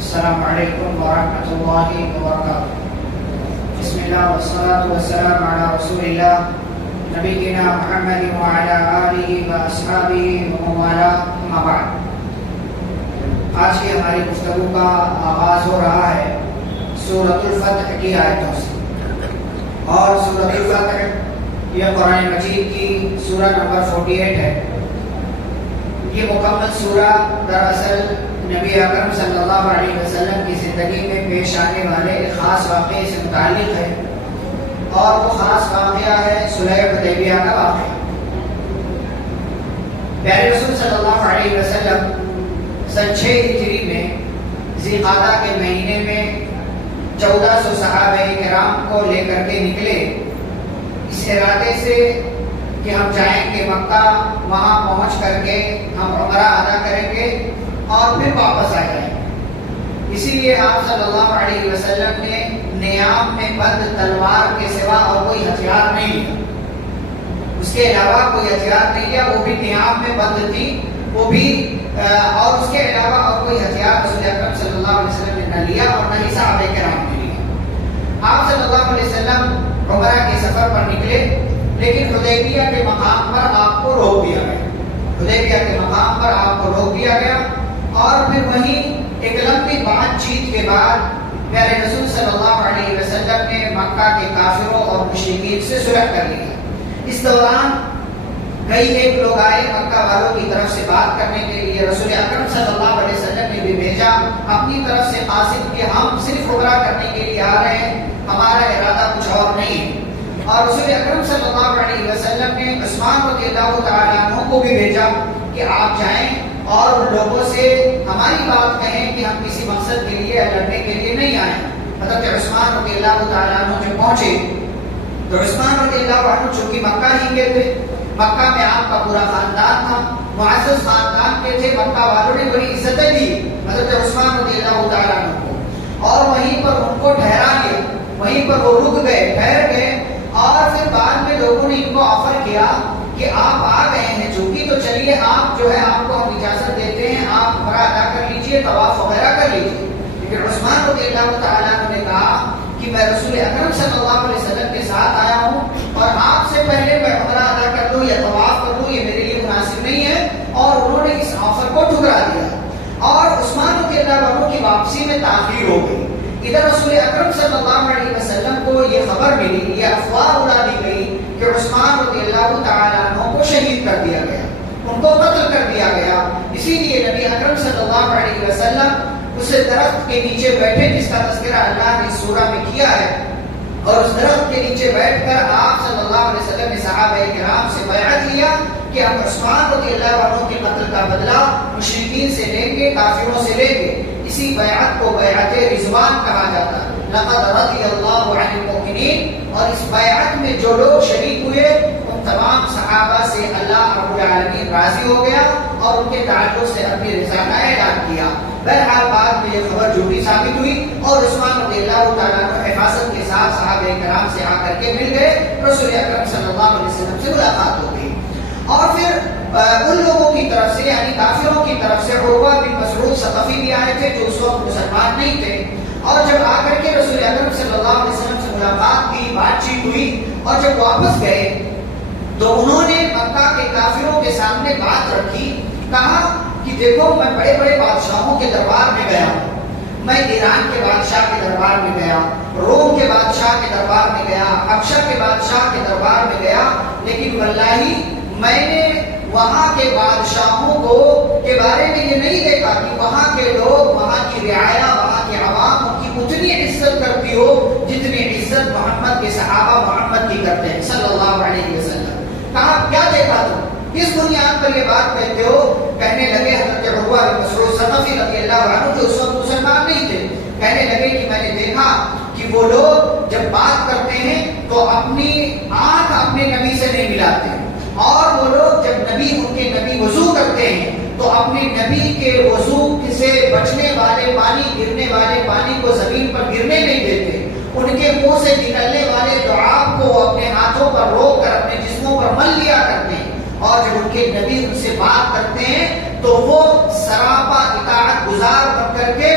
السلام علیکم ورحمۃ اللہ وبرکاتہ۔ بسم اللہ والصلاة والسلام علی رسول اللہ نبینا محمد وعلی آلہ واصحابہ ومن والاه، اما بعد۔ آج کی ہماری گفتگو کا آغاز ہو رہا ہے سورۃ الفتح کی آیتوں سے، اور سورۃ الفتح یہ قرآن مجید کی سورہ نمبر 48 ہے۔ یہ مکمل سورہ دراصل نبی اکرم صلی اللہ علیہ وسلم کی زندگی میں پیش آنے والے ایک خاص واقعے سے متعلق ہے، اور وہ خاص واقعہ ہے صلح حدیبیہ کا واقعہ۔ پیارے رسول صلی اللہ علیہ وسلم سن 6 ہجری میں ذی القعدہ کے مہینے میں 1400 صحابہ کرام کو لے کر کے نکلے، اس ارادے سے کہ ہم جائیں گے مکہ، وہاں پہنچ کر کے ہم عمرہ ادا کریں گے اور پھر واپس آ جائیں گے۔ اسی لیے آپ صلی اللہ علیہ وسلم نے نیام میں بند تلوار کے سوا اور کوئی ہتھیار نہیں لیا، اس کے علاوہ کوئی ہتھیار نہیں لیا، وہ بھی نیام میں بند تھی، وہ بھی اور اس کے علاوہ اور کوئی ہتھیار رسول اکرم صلی اللہ علیہ وسلم نے نہ لیا اور نہ ہی صحابہ کرام نے لیا۔ آپ صلی اللہ علیہ وسلم عمرہ کے سفر پر نکلے، لیکن حدیبیہ کے مقام پر آپ کو روک دیا گیا۔ حدیبیہ کے مقام پر آپ کو روک دیا گیا، اور پھر وہیں ایک لمبی بات چیت کے بعد پیارے رسول صلی اللہ علیہ وسلم نے مکہ کے کافروں اور مشرکین سے صلح کر لیا۔ اس دوران کئی ایک لوگ آئے مکہ والوں کی طرف سے بات کرنے کے لیے، رسول اکرم صلی اللہ علیہ وسلم نے بھی بھیجا اپنی طرف سے قاصد کہ ہم صرف عمرہ کرنے کے لیے آ رہے ہیں، ہمارا ارادہ کچھ اور نہیں ہے۔ اور رسول اکرم صلی اللہ علیہ وسلم نے عثمان رضی اللہ تعالیٰ عنہ کو بھی بھیجا کہ آپ جائیں اور ان لوگوں سے ہماری بات کہیں کہ ہم کسی مقصد کے لیے لڑنے کے لیے نہیں آئے۔ حضرت عثمان رضی اللہ تعالیٰ عنہ جب پہنچے تو عثمان رضی اللہ عنہ چونکہ مکہ ہی کے تھے، مکہ میں آپ کا پورا خاندان تھا، معزز خاندان کے تھے، مکہ والوں نے بڑی عزتیں دی حضرت عثمان رضی اللہ تعالیٰ عنہ کو، اور وہیں پر ان کو ٹھہرا لیا، وہیں پر وہ رک گئے، ٹھہر گئے۔ اور پھر بعد میں لوگوں نے ان کو آفر کیا کہ آپ آ گئے ہیں چونکہ، تو چلیے آپ جو ہے آپ کو ہم اجازت دیتے ہیں، آپ عمرہ ادا کر لیجئے، طواف وغیرہ کر لیجئے۔ لیکن عثمان رضی اللہ تعالیٰ عنہ نے کہا کہ میں رسول اکرم صلی اللہ علیہ وسلم کے ساتھ آیا ہوں، اور آپ سے پہلے میں عمرہ ادا کر لوں یا طواف کر لوں یہ میرے لیے مناسب نہیں ہے، اور انہوں نے اس آفر کو ٹھکرا دیا، اور عثمان رضی اللہ عنہ کی واپسی میں تاخیر ہو گئی۔ ادھر رسول اکرم صلی اللہ علیہ وسلم کو یہ خبر ملی، یہ افواہ اڑا دی گئی کہ عثمان رضی اللہ تعالیٰ عنہ کو شہید کر دیا گیا، ان کو قتل کر دیا گیا۔ اسی لیے نبی اکرم صلی اللہ علیہ وسلم اس درخت کے نیچے بیٹھے جس کا تذکرہ اللہ نے سورہ میں کیا ہے، اور اس درخت کے نیچے بیٹھ کر آپ صلی اللہ علیہ وسلم نے صحابہ کرام سے بیعت لیا کہ ہم عثمان رضی اللہ عنہ کے قتل کا بدلہ مشرکین سے لیں گے، کافروں سے لیں گے۔ اسی بیعت کو بیعت رضوان کہا جاتا ہے، لقد رضی اللہ عن المؤمنین۔ اور اس بیعت میں جو لوگ شریک ہوئے ان تمام صحابہ سے اللہ رب العالمین راضی ہو گیا اور ان کے تعلق سے اپنی رضا کا اعلان کیا۔ بہرحال بعد میں یہ خبر جھوٹی ثابت ہوئی، اور عثمان رضی اللہ تعالیٰ عنہ حفاظت کے ساتھ صحابہ کرام سے آ کر کے مل گئے، رسول اکرم صلی اللہ علیہ وسلم سے ملاقات ہو گئی۔ اور پھر ان لوگوں کی طرف سے یعنی کافروں کی طرف سے عروہ بن مسعود ثقفی بھی آئے تھے جو اس وقت مسلمان نہیں تھے، اور جب آ کر کے رسول اکرم صلی اللہ علیہ وسلم سے ملاقات کی، بات چیت ہوئی، اور جب واپس گئے تو انہوں نے مکہ کے کافروں کے سامنے بات رکھی، کہا کہ دیکھو میں بڑے بڑے بادشاہوں کے دربار میں گیا ہوں، میں ایران کے بادشاہ کے دربار میں گیا، روم کے بادشاہ کے دربار میں گیا، حبشہ کے بادشاہ کے دربار میں گیا، لیکن واللہ میں نے وہاں کے بادشاہوں کو کے بارے میں یہ نہیں دیکھا کہ وہاں کے لوگ، وہاں کی رعایا، وہاں کے عوام ان کی اتنی عزت کرتی ہو جتنی عزت محمد کے صحابہ محمد کی کرتے ہیں صلی اللہ علیہ وسلم۔ کہا کیا دیکھا تم، کس بنیاد پر یہ بات کہتے ہو؟ کہنے لگے حضرت عروہ بن مسعود ثقفی رضی اللہ عنہ جو اس وقت مسلمان نہیں تھے، کہنے لگے کہ میں نے دیکھا کہ وہ لوگ جب بات کرتے ہیں تو اپنی آنکھ اپنے نبی سے نہیں ملاتے، اور وہ لوگ جب ان کے نبی وضو کرتے ہیں تو اپنے نبی کے وضو سے بچنے والے پانی، گرنے والے پانی کو زمین پر گرنے نہیں دیتے، ان کے منہ سے نکلنے والے دعاء کو اپنے ہاتھوں پر روک کر اپنے جسموں پر مل لیا کرتے ہیں، اور جب ان کے نبی ان سے بات کرتے ہیں تو وہ سراپا اطاعت گزار بن کر کے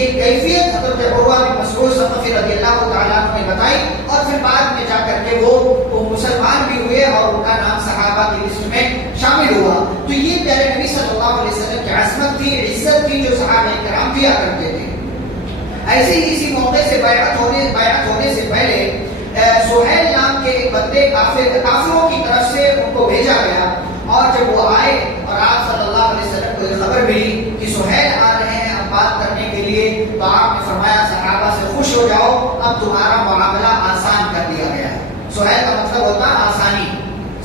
یہ کیفیت حضرت عروہ بن مسعود ثقفی رضی اللہ تعالیٰ عنہ نے بتائی، اور پھر بعد میں جا کر کے وہ مسلمان بھی ہوئے اور ان کا نام صحابہ کی لسٹ میں شامل ہوا۔ تو یہ پیارے نبی صلی اللہ علیہ وسلم کی عظمت تھی، عزت تھی، جو صحابہ کرام دیا کرتے تھے۔ ایسے ہی اسی موقع سے بیعت ہونے سے پہلے سہیل نام کے ایک بندے کافروں کی طرف سے ان کو بھیجا گیا، اور جب وہ آئے اور آپ صلی اللہ علیہ وسلم کو یہ خبر ملی کہ سہیل آ رہے ہیں اب بات کرنے کے لیے، تو آپ نے فرمایا صحابہ سے خوش ہو جاؤ، اب تمہارا معاملہ آسان کر دیا گیا ہے۔ سہیل کا مطلب ہوتا ہے آسانی،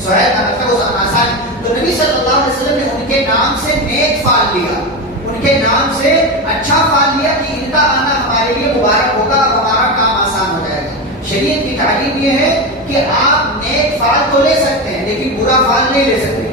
سہیل کا مطلب ہوتا آسانی۔ تو نبی صلی اللہ علیہ وسلم نے ان کے نام سے نیک فعل لیا، ان کے نام سے اچھا فعل لیا کہ ان کا آنا ہمارے لیے مبارک ہوگا اور ہمارا کام آسان ہو جائے گا۔ شریعت کی تعلیم یہ ہے کہ آپ نیک فعل تو لے سکتے ہیں لیکن برا فعل نہیں لے سکتے۔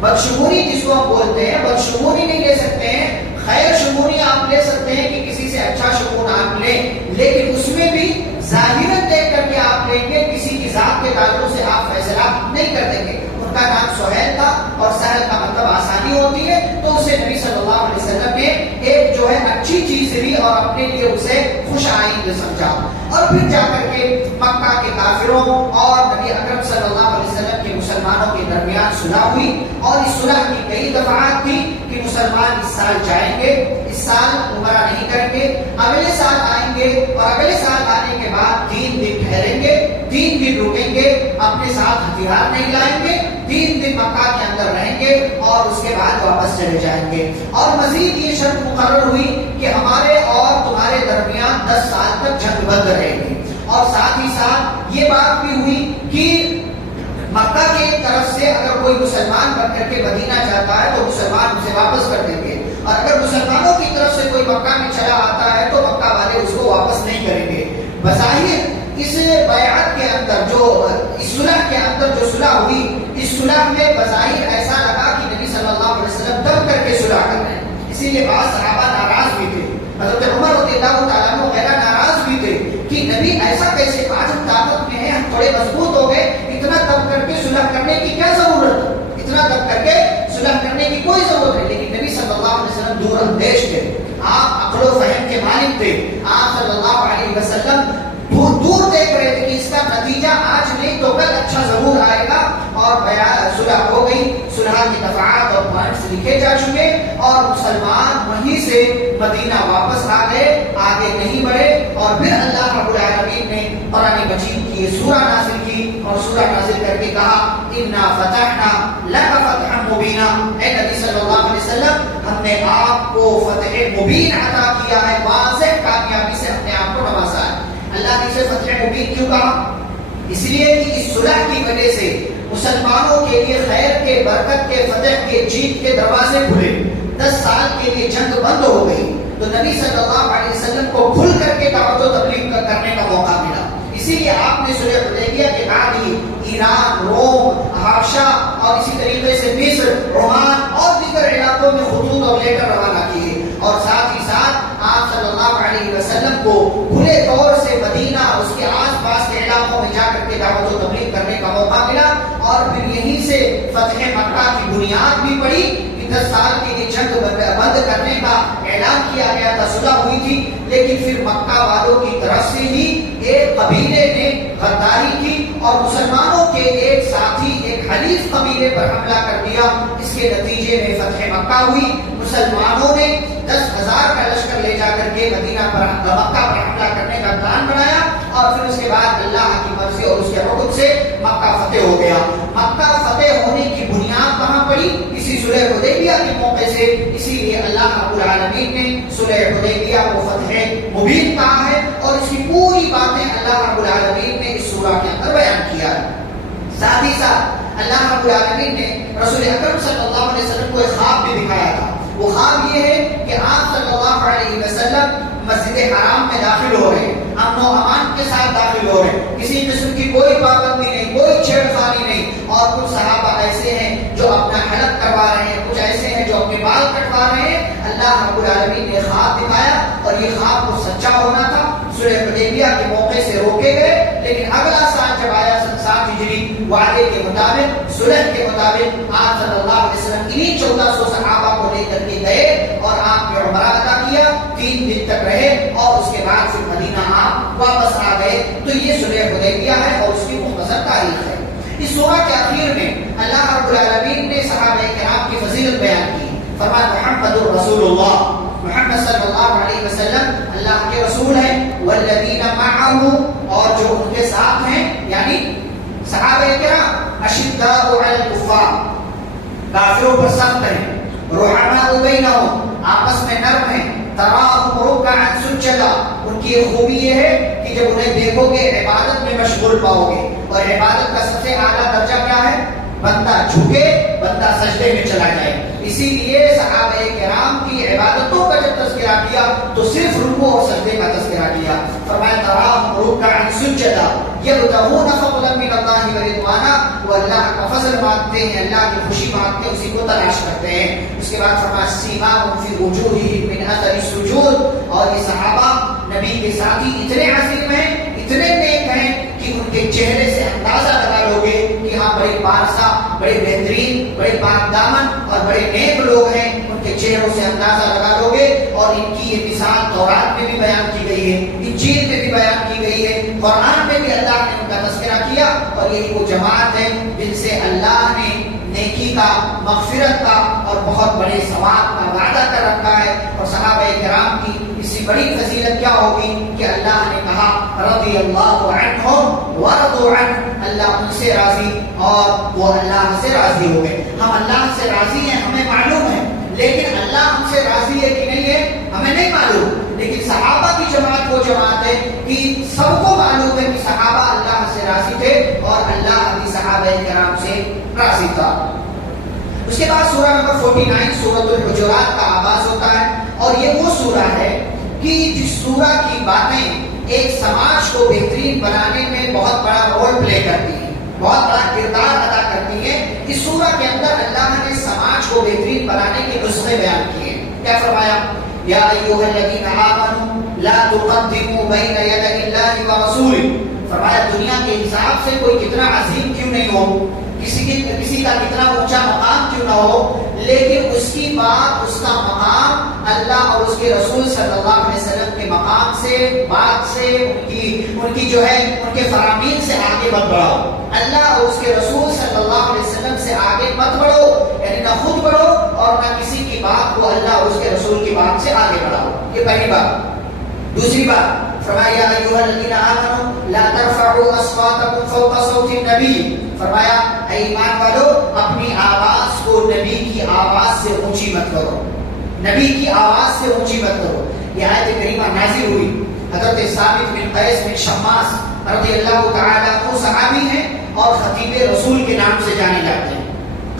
بدشموری جس کو ہم بولتے ہیں، بدشموری نہیں لے سکتے ہیں، خیر شموری آپ لے سکتے ہیں کہ کسی سے اچھا شگون آپ لیں، لیکن اس میں بھی ظاہرت دیکھ کر کے آپ لیں گے، کسی کی ذات کے تعلق سے آپ فیصلہ نہیں کر دیں گے۔ ان کا نام سہیل تھا اور سہل کا مطلب آسانی ہوتی ہے، تو اسے نبی صلی اللہ علیہ وسلم نے ایک جو ہے اچھی چیز لی اور اپنے لیے اسے خوش آئند سمجھا۔ اور پھر جا کر کے مکہ کے کافروں اور نبی اکرم صلی اللہ علیہ وسلم کے مسلمانوں کے درمیان صلح ہوئی، اور اس صلح کی کئی دفعات تھی کہ مسلمان اس سال جائیں گے، اس سال عمرہ نہیں کریں گے، اگلے سال آئیں گے، اور اگلے سال آنے کے بعد 3 دن ٹھہریں گے، 3 دن رکیں گے، اپنے ساتھ ہتھیار نہیں لائیں گے، 3 دن مکہ کے اندر رہیں گے اور اس کے بعد واپس چلے جائیں گے۔ اور مزید یہ شرط مقرر ہوئی کہ ہمارے اور تمہارے درمیان 10 سال تک جنگ بند رہے گی، اور ساتھ ہی ساتھ یہ بات بھی ہوئی کہ مکہ کی طرف سے اگر کوئی مسلمان بن کر کے مدینہ جاتا ہے تو مسلمان اسے واپس کر دیں گے، اور اگر مسلمانوں کی طرف سے کوئی مکہ میں چلا آتا ہے تو مکہ والے اس کو واپس نہیں کریں گے۔ بظاہر اس بیعت کے اندر جو اس صلح کے اندر جو صلح ہوئی، اس صلح میں بظاہر ایسا لگا کہ نبی صلی اللہ علیہ وسلم دب کر کے صلح کر رہے ہیں، اسی لیے بعض صحابہ ناراض بھی تھے، حضرت عمر رضی اللہ تعالیٰ عنہ وغیرہ ناراض بھی تھے کہ نبی ایسا کیسے، آج ہم طاقت میں ہیں، ہم تھوڑے مضبوط ہو گئے، اتنا دب کر کے صلح کرنے کی کیا ضرورت، اتنا دب کر کے صلح کرنے کی کوئی ضرورت نہیں۔ لیکن نبی صلی اللہ علیہ وسلم دور اندیش تھے، آپ عقل و فہم کے مالک تھے، آپ صلی اللہ علیہ وسلم دور دیکھ رہے تھے کہ اس کا نتیجہ آج نہیں تو کل اچھا ضرور آئے گا، اور صلح ہو گئی، صلح کی دفعات اور پوائنٹس لکھے جا چکے، اور مسلمان وہیں سے مدینہ واپس آ گئے، آگے نہیں بڑھے۔ اور پھر اللہ رب العالمین نے قرآن مجید کی یہ سورہ نازل کی، اور سورہ نازل کر کے کہا انا فتحنا لک فتحا مبینا، اے نبی صلی اللہ علیہ وسلم ہم نے آپ کو فتح مبین عطا کیا ہے، واضح کامیابی سے ہم نے آپ کو نوازا ہے۔ اللہ نے اسے فتح مبین کیوں کہا؟ اس لیے کہ اس صلح کی وجہ سے مسلمانوں کے لیے خیر کے، برکت کے، فتح کے، جیت کے دروازے کھلے، 10 سال کے لیے جنگ بند ہو گئی، تو نبی صلی اللہ علیہ وسلم کو کھل کر کے دعوت و تبلیغ کرنے کا موقع ملا۔ اسی لیے آپ نے صلح حدیبیہ کے بعد ہی ایران، روم، حبشہ اور اسی طریقے سے مصر، عمان اور دیگر علاقوں میں خطوط اور لیٹر روانہ کیے، اور ساتھ ہی ساتھ آپ صلی اللہ علیہ وسلم کو کھلے طور سے مدینہ اور اس کے آس پاس کے علاقوں میں جا کر کے دعوت و تبلیغ کرنے کا موقع ملا، اور پھر یہیں سے فتح مکہ کی بنیاد بھی پڑی کہ 10 سال کے لیے جنگ بند کرنے کا اعلان کیا گیا تھا، صلح ہوئی تھی، لیکن پھر مکہ والوں کی طرف سے ہی ایک قبیلے نے غداری کی اور مسلمانوں کے ایک ساتھی، ایک حلیف قبیلے پر حملہ کر دیا۔ اس کے نتیجے میں فتح مکہ ہوئی، مسلمانوں نے 10,000 کا لشکر لے جا کر کے مدینہ پر، مکہ پر حملہ کرنے کا پلان بنایا، اور پھر اس کے بعد اللہ کی مرضی اور اس کے حکم سے مکہ فتح ہو گیا۔ مکہ فتح ہونے کی بنیاد کہاں پڑی؟ اسی صلح حدیبیہ کے موقع سے، اسی لیے اللہ رب العالمین نے صلح حدیبیہ کو فتح مبین کہا ہے، اور اس کی پوری باتیں اللہ رب العالمین نے اس سورہ کے اندر بیان کیا ہے۔ ساتھ ہی ساتھ اللہ رب العالمین نے رسول اکرم صلی اللہ علیہ وسلم کو ایک خواب بھی دکھایا تھا۔ وہ خواب یہ ہے کہ آپ صلی اللہ علیہ وسلم مسجد حرام میں داخل ہو رہے ہیں، امن و امان کے ساتھ داخل ہو رہے ہیں، کسی قسم کی کوئی پابندی نہیں، کوئی چھیڑ خانی نہیں، اور کچھ صحابہ ایسے ہیں جو اپنا حلق کروا رہے ہیں، کچھ ایسے ہیں جو اپنے بال کٹوا رہے ہیں۔ اللہ رب العالمین نے خواب دکھایا، اور یہ خواب کو سچا ہونا تھا، صلح حدیبیہ کے موقع سے روکے گئے، لیکن اگلا سال جب آیا 7 ہجری، وعدے کے مطابق، صلح کے مطابق آپ صلی اللہ علیہ وسلم انہی 1400 صحابہ کو لے کر کے گئے، اور آپ نے عمرہ ادا کیا، 3 دن تک رہے اور اس کے بعد پھر مدینہ آپ واپس آ گئے. تو یہ صلح حدیبیہ ہے اور اس کی مختصر تاریخ ہے. اس سورہ کے آخر میں اللہ رب العالمین نے صحابہ کرام کی فضیلت بیان کی. فرمایا محمد الرسول اللہ، محمد صلی اللہ علیہ وسلم اللہ کے رسول ہیں. والذین معه، اور جو ان کے ساتھ ہیں یعنی صحابہ کرام، اشداء علی الکفار، کافروں پر سخت ہیں. رحماء بینہم، آپس میں نرم ہیں. تراہم رکعا سجدا، ان کی خوبی یہ ہے کہ جب انہیں دیکھو گے عبادت میں مشغول پاؤ گے. اور عبادت کا سب سے اعلیٰ درجہ کیا ہے؟ بندہ جھکے، بندہ سجدے میں چلا جائے. اسی لیے صحابہ کرام کی عبادتوں کا جب تذکرہ کیا تو صرف رکوع اور سجدے کا تذکرہ کیا. فرمایا تراہم رکعا سجدا یبتغون فضلا من اللہ ورضوانا، وہ اللہ کا فضل مانگتے ہیں، اللہ کی خوشی مانگتے ہیں، اسی کو تلاش کرتے ہیں. اس کے بعد فرمایا سیماہم فی وجوہہم من اثر السجود، اور یہ صحابہ نبی کے ساتھی اتنے عظیم ہیں، اتنے نیک ہیں کہ ان کے چہرے سے اندازہ لگا لو گے کہ ہاں بڑے پارسا، بڑے بہترین، بڑے پاک دامن اور بڑے نیک لوگ ہیں. ان کے چہروں سے اندازہ لگا لو گے. اور ان کی یہ مثال تورات میں بھی بیان کی گئی ہے، انجیل میں بھی بیان کی گئی ہے، قرآن میں بھی اللہ نے ان کا تذکرہ کیا. اور یہی وہ جماعت ہے جن سے اللہ نے نیکی کا، مغفرت کا اور بہت بڑے ثواب کا وعدہ کر رکھا ہے. اور صحابہ کرام کی اس سے بڑی فضیلت کیا ہوگی کہ اللہ نے کہا رضی اللہ عنہم ورضوا عنہ، اللہ ان سے راضی اور وہ اللہ سے راضی ہو گئے. ہم اللہ سے راضی ہیں ہمیں معلوم ہے، لیکن اللہ ہم سے راضی ہے کہ نہیں ہے ہمیں نہیں معلوم. لیکن صحابہ کی جماعت وہ جماعت ہے کہ سب کو معلوم ہے کہ صحابہ اللہ سے راضی تھے اور اللہ بھی صحابہ کرام سے راضی تھا. اس کے بعد سورہ نمبر 49 سورۃ الحجرات کا آغاز ہوتا ہے. اور یہ وہ سورہ ہے کہ جس سورہ کی باتیں ایک سماج کو بہترین بنانے میں بہت بڑا رول پلے کرتی ہیں، بہت بڑا کردار ادا کرتی ہیں. اس سورہ کے اندر اللہ نے سماج کو بہترین بنانے کے نسخے بیان کیے. کیا فرمایا؟ یا ایھا الذین آمنوا لا تقدموا بین یدی اللہ ورسولہ. فرمایا دنیا کے حساب سے کوئی کتنا عظیم کیوں نہیں ہو، کسی کا کتنا اونچا مقام کیوں نہ ہو، لیکن اس کی بات، اس کا مقام اللہ اور اس کے رسول صلی اللہ علیہ وسلم کے مقام سے، بات سے، ان کی جو ہے ان کے فرامین سے آگے مت بڑھاؤ. اللہ اور اس کے رسول صلی اللہ علیہ وسلم سے آگے مت بڑھو، یعنی نہ خود بڑھو اور نہ کسی کی بات کو اللہ اور اس کے رسول کی بات سے آگے بڑھاؤ. یہ پہلی بات. دوسری بات فرمایا ایھا الذین آمنوا لا ترفعوا اصواتکم فوق صوت النبی. فرمایا اے ایمان والو اپنی آواز کو نبی کی آواز سے اونچی مت کرو، نبی کی آواز سے اونچی مت کرو. یہ آیت کریمہ نازل ہوئی. حضرت ثابت بن قیس بن شماس رضی اللہ تعالیٰ عنہ صحابی ہیں اور خطیب رسول کے نام سے جانے جاتے ہیں.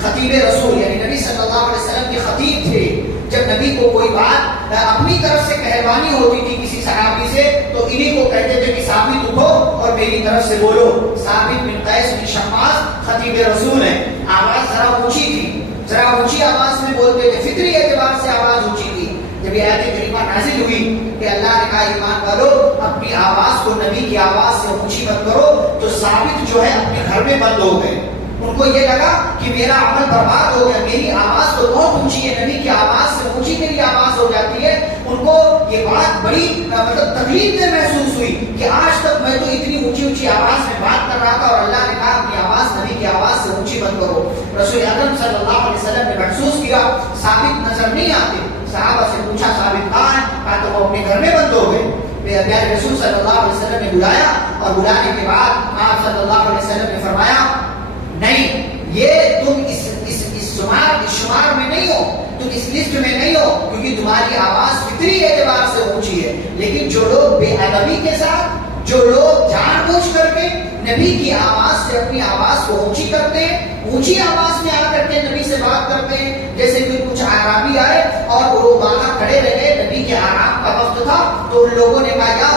خطیب رسول یعنی نبی صلی اللہ علیہ وسلم کے خطیب تھے. جب نبی کو کوئی بات اپنی طرف سے مہربانی ہوتی تھی کسی صحابی سے تو انہیں کو کہتے تھے کہ ثابت اٹھو اور میری طرف سے بولو. ثابت بن قیس بن شماس خطیب رسول ہیں. آواز ذرا اونچی تھی، ذرا اونچی آواز میں بولتے تھے، فطری اعتبار سے آواز اونچی تھی. جب یہ آیت کریمہ نازل ہوئی کہ اللہ نے کہا ایمان والو اپنی آواز کو نبی کی آواز سے اونچی مت کرو، تو ثابت جو ہے اپنے گھر میں بند ہو گئے. ان کو یہ لگا کہ میرا عمل برباد ہو گیا، میری آواز تو بہت اونچی ہے، نبی کی آواز سے اونچی میری آواز ہو جاتی ہے. ان کو یہ بات بڑی تکلیف میں محسوس ہوئی کہ آج تک میں تو اتنی اونچی اونچی آواز میں بات کر رہا تھا اور اللہ نے کہا اپنی آواز نبی کی آواز سے اونچی مت کرو. رسول اکرم صلی اللہ علیہ وسلم نے محسوس کیا ثابت نظر نہیں آتے. صحابہ سے پوچھا ثابت کہاں ہے؟ کہا تو وہ اپنے گھر میں بند ہو گئے. پیارے رسول صلی اللہ علیہ وسلم نے بلایا اور بلانے کے بعد آپ صلی اللہ علیہ وسلم نے فرمایا نہیں، یہ تم اس شمار میں نہیں ہو، تم اس لسٹ میں نہیں ہو، کیونکہ تمہاری آواز فطری اعتبار سے اونچی ہے. لیکن جو لوگ بے ادبی کے ساتھ، جو لوگ جان بوجھ کر کے نبی کی آواز سے اپنی آواز کو اونچی کرتے ہیں، اونچی آواز میں آ کر کے نبی سے بات کرتے ہیں، جیسے کہ کچھ اعرابی آئے اور وہ باہر کھڑے رہے، نبی کے آرام کا وقت تھا تو ان لوگوں نے کہا یا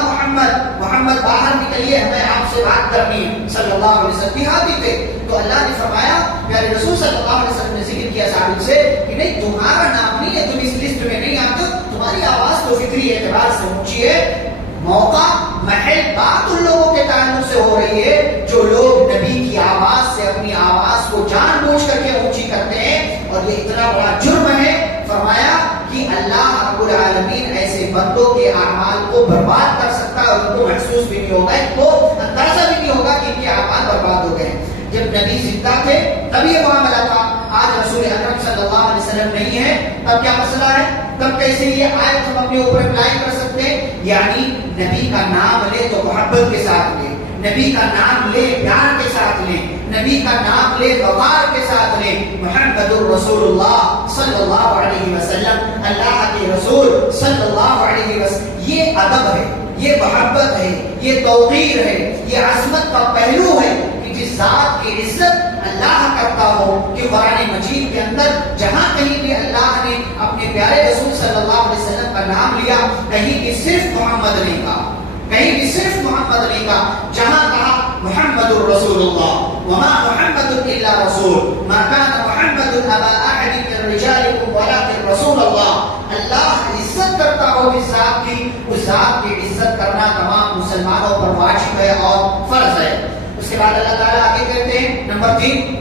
محمد باہر نکلیے، ہمیں آپ سے بات کرنی ہے. صلی اللہ علیہ وسلم دیہاتی تھے. تو اللہ نے فرمایا، پیارے رسول صلی اللہ علیہ وسلم نے ذکر کیا ثابت سے کہ نہیں تمہارا نام نہیں ہے، تم اس لسٹ میں نہیں آتے، تمہاری آواز تو فطری اعتبار سے اونچی ہے. موقع محل بات ان لوگوں کے تعلق سے ہو رہی ہے جو لوگ نبی کی آواز سے اپنی آواز کو جان بوجھ کر کے اونچی کرتے ہیں. اور یہ اتنا بڑا جرم ہے. فرمایا کہ اللہ رب العالمین ایسے بندوں کے اعمال کو برباد کر سکتا ہے اور ان کو محسوس بھی نہیں ہوگا، ان کو اندازہ بھی نہیں ہوگا کہ ان کے اعمال برباد ہو گئے۔ جب نبی زندہ تھے تب یہ معاملہ تھا، آج رسول اکرم صلی اللہ علیہ وسلم نہیں ہے تب کیا مسئلہ ہے؟ تب کیسے یہ آیت ہم اپنے اوپر اپلائی کر سکتے ہیں؟ یعنی نبی کا نام لے تو محبت کے ساتھ لے، نبی کا نام لے پیار کے ساتھ لے، نبی کا نام لے وقار کے ساتھ لے۔ محمد الرسول اللہ صلی اللہ علیہ وسلم، اللہ کے رسول صلی اللہ علیہ وسلم، یہ ادب ہے، یہ محبت ہے، یہ توقیر ہے، یہ عظمت کا پہلو ہے کہ جس ذات کی عزت اللہ کرتا ہو کہ قرآن مجید کے اندر جہاں کہیں بھی اللہ نے اپنے پیارے رسول صلی اللہ علیہ وسلم کا نام لیا، کہیں بھی صرف محمد نہیں کہا، کہیں بھی صرف محمد نہیں کہا، جہاں کہا محمد الرسول اللہ، وما محمد الا رسول، ما كان محمد ابا احد من رجالكم ولكن رسول اللہ۔ اللہ عزت کرتا ہو جس ذات کی، اس ذات کی عزت کرنا تمام مسلمانوں پر واجب ہے اور فرض ہے۔ اس کے بعد اللہ تعالیٰ آگے کہتے ہیں نمبر 3،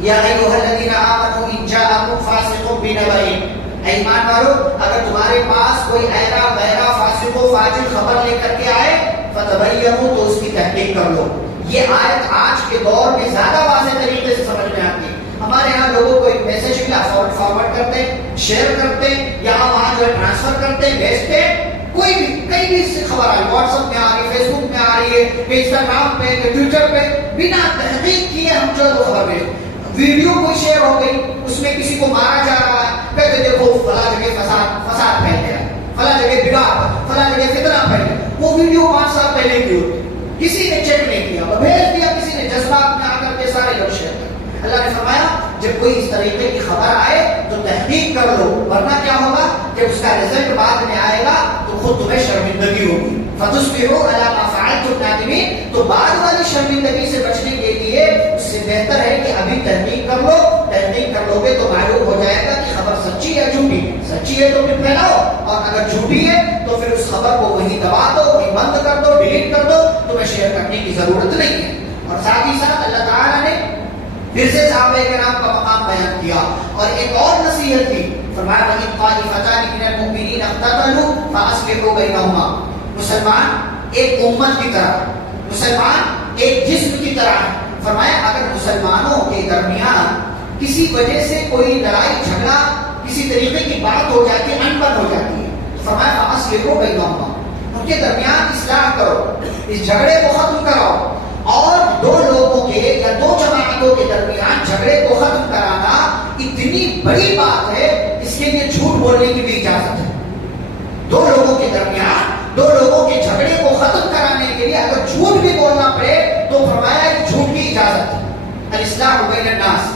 یا ایھا الذین آمنوا ان جاءکم فاسق بنبأ، ایمان والو اگر تمہارے پاس کوئی ایرا غیرہ فاسق و فاجر خبر لے کر کے آئے فتبینوا، تو اس کی تحقیق کر لو۔ یہ آیت آج کے دور میں زیادہ واضح طریقے سے سمجھ میں آتی ہے۔ ہمارے ہاں لوگوں کو ایک میسج ملا، فارورڈ کرتے ہیں، شیئر کرتے ہیں، یہاں وہاں جو ہے ٹرانسفر کرتے ہیں، بھیجتے ہیں، کوئی بھی کہیں بھی اس سے خبر آئی، واٹس ایپ میں آ رہی ہے، فیس بک میں آ رہی ہے، انسٹاگرام پہ، ٹویٹر پہ، بنا تحقیق کیے ہم جو وہ خبر بھیج، ویڈیو کوئی شیئر ہو گئی، اس میں کسی کو مارا جا رہا ہے، کہتے دیکھو فلاں جگہ فساد پھیل گیا، فلاں جگہ بگاڑ، فلاں جگہ فتنہ پھیل گیا۔ وہ ویڈیو 5 سال پہلے کی ہوتی، کسی نے چیک نہیں کیا، وہ بھیج دیا کسی نے، جذبات میں آ کر کے سارے لوگ شیئر کر۔ اللہ نے فرمایا جب کوئی اس طریقے کی خبر آئے تو تحقیق کر لو، ورنہ کیا ہوگا جب اس کا رزلٹ بعد میں آئے گا تو خود تمہیں شرمندگی ہوگی۔ فتصبحوا علی ما فعلتم نادمین، تو بعد والی شرمندگی سے بچنے کے لیے اس سے بہتر ہے کہ ابھی تحقیق کر لو، تحقیق کر لو گے تو معلوم ہو جائے گا کہ خبر سچی ہے جھوٹی، سچی ہے تو پھر پھیلاؤ، اور اگر جھوٹی ہے تو پھر اس خبر کو وہیں دبا دو، وہیں بند کر دو، ڈیلیٹ کر دو، تمہیں شیئر کرنے کی ضرورت نہیں ہے۔ اور ساتھ ہی ساتھ اللہ تعالیٰ نے پھر سے صحابہ کرام کا مقام بیان کیا اور ایک اور نصیحت کی، فرمایا وَإِن طَائِفَتَانِ مِنَ الْمُؤْمِنِينَ اقْتَتَلُوا فَأَصْلِحُوا بَيْنَهُمَا۔ مسلمان ایک امت کی طرح، مسلمان ایک جسم کی طرح ہے۔ فرمایا اگر مسلمانوں کے درمیان کسی وجہ سے کوئی لڑائی جھگڑا، کسی طریقے کی بات ہو جاتی ہے، ان بن ہو جاتی ہے، تو فرمایا فَأَصْلِحُوا بَيْنَهُمَا، ان کے درمیان اصلاح کرو، اس جھگڑے کو ختم کراؤ۔ اور دو لوگوں کے یا دو جماعتوں کے درمیان جھگڑے کو ختم کرانا اتنی بڑی بات ہے، اس کے لیے جھوٹ بولنے کی بھی اجازت ہے۔ دو لوگوں کے درمیان، دو لوگوں کے جھگڑے کو ختم کرانے کے لیے اگر جھوٹ بھی بولنا پڑے تو فرمایا جھوٹ کی اجازت ہے۔ الاصلاح بین الناس،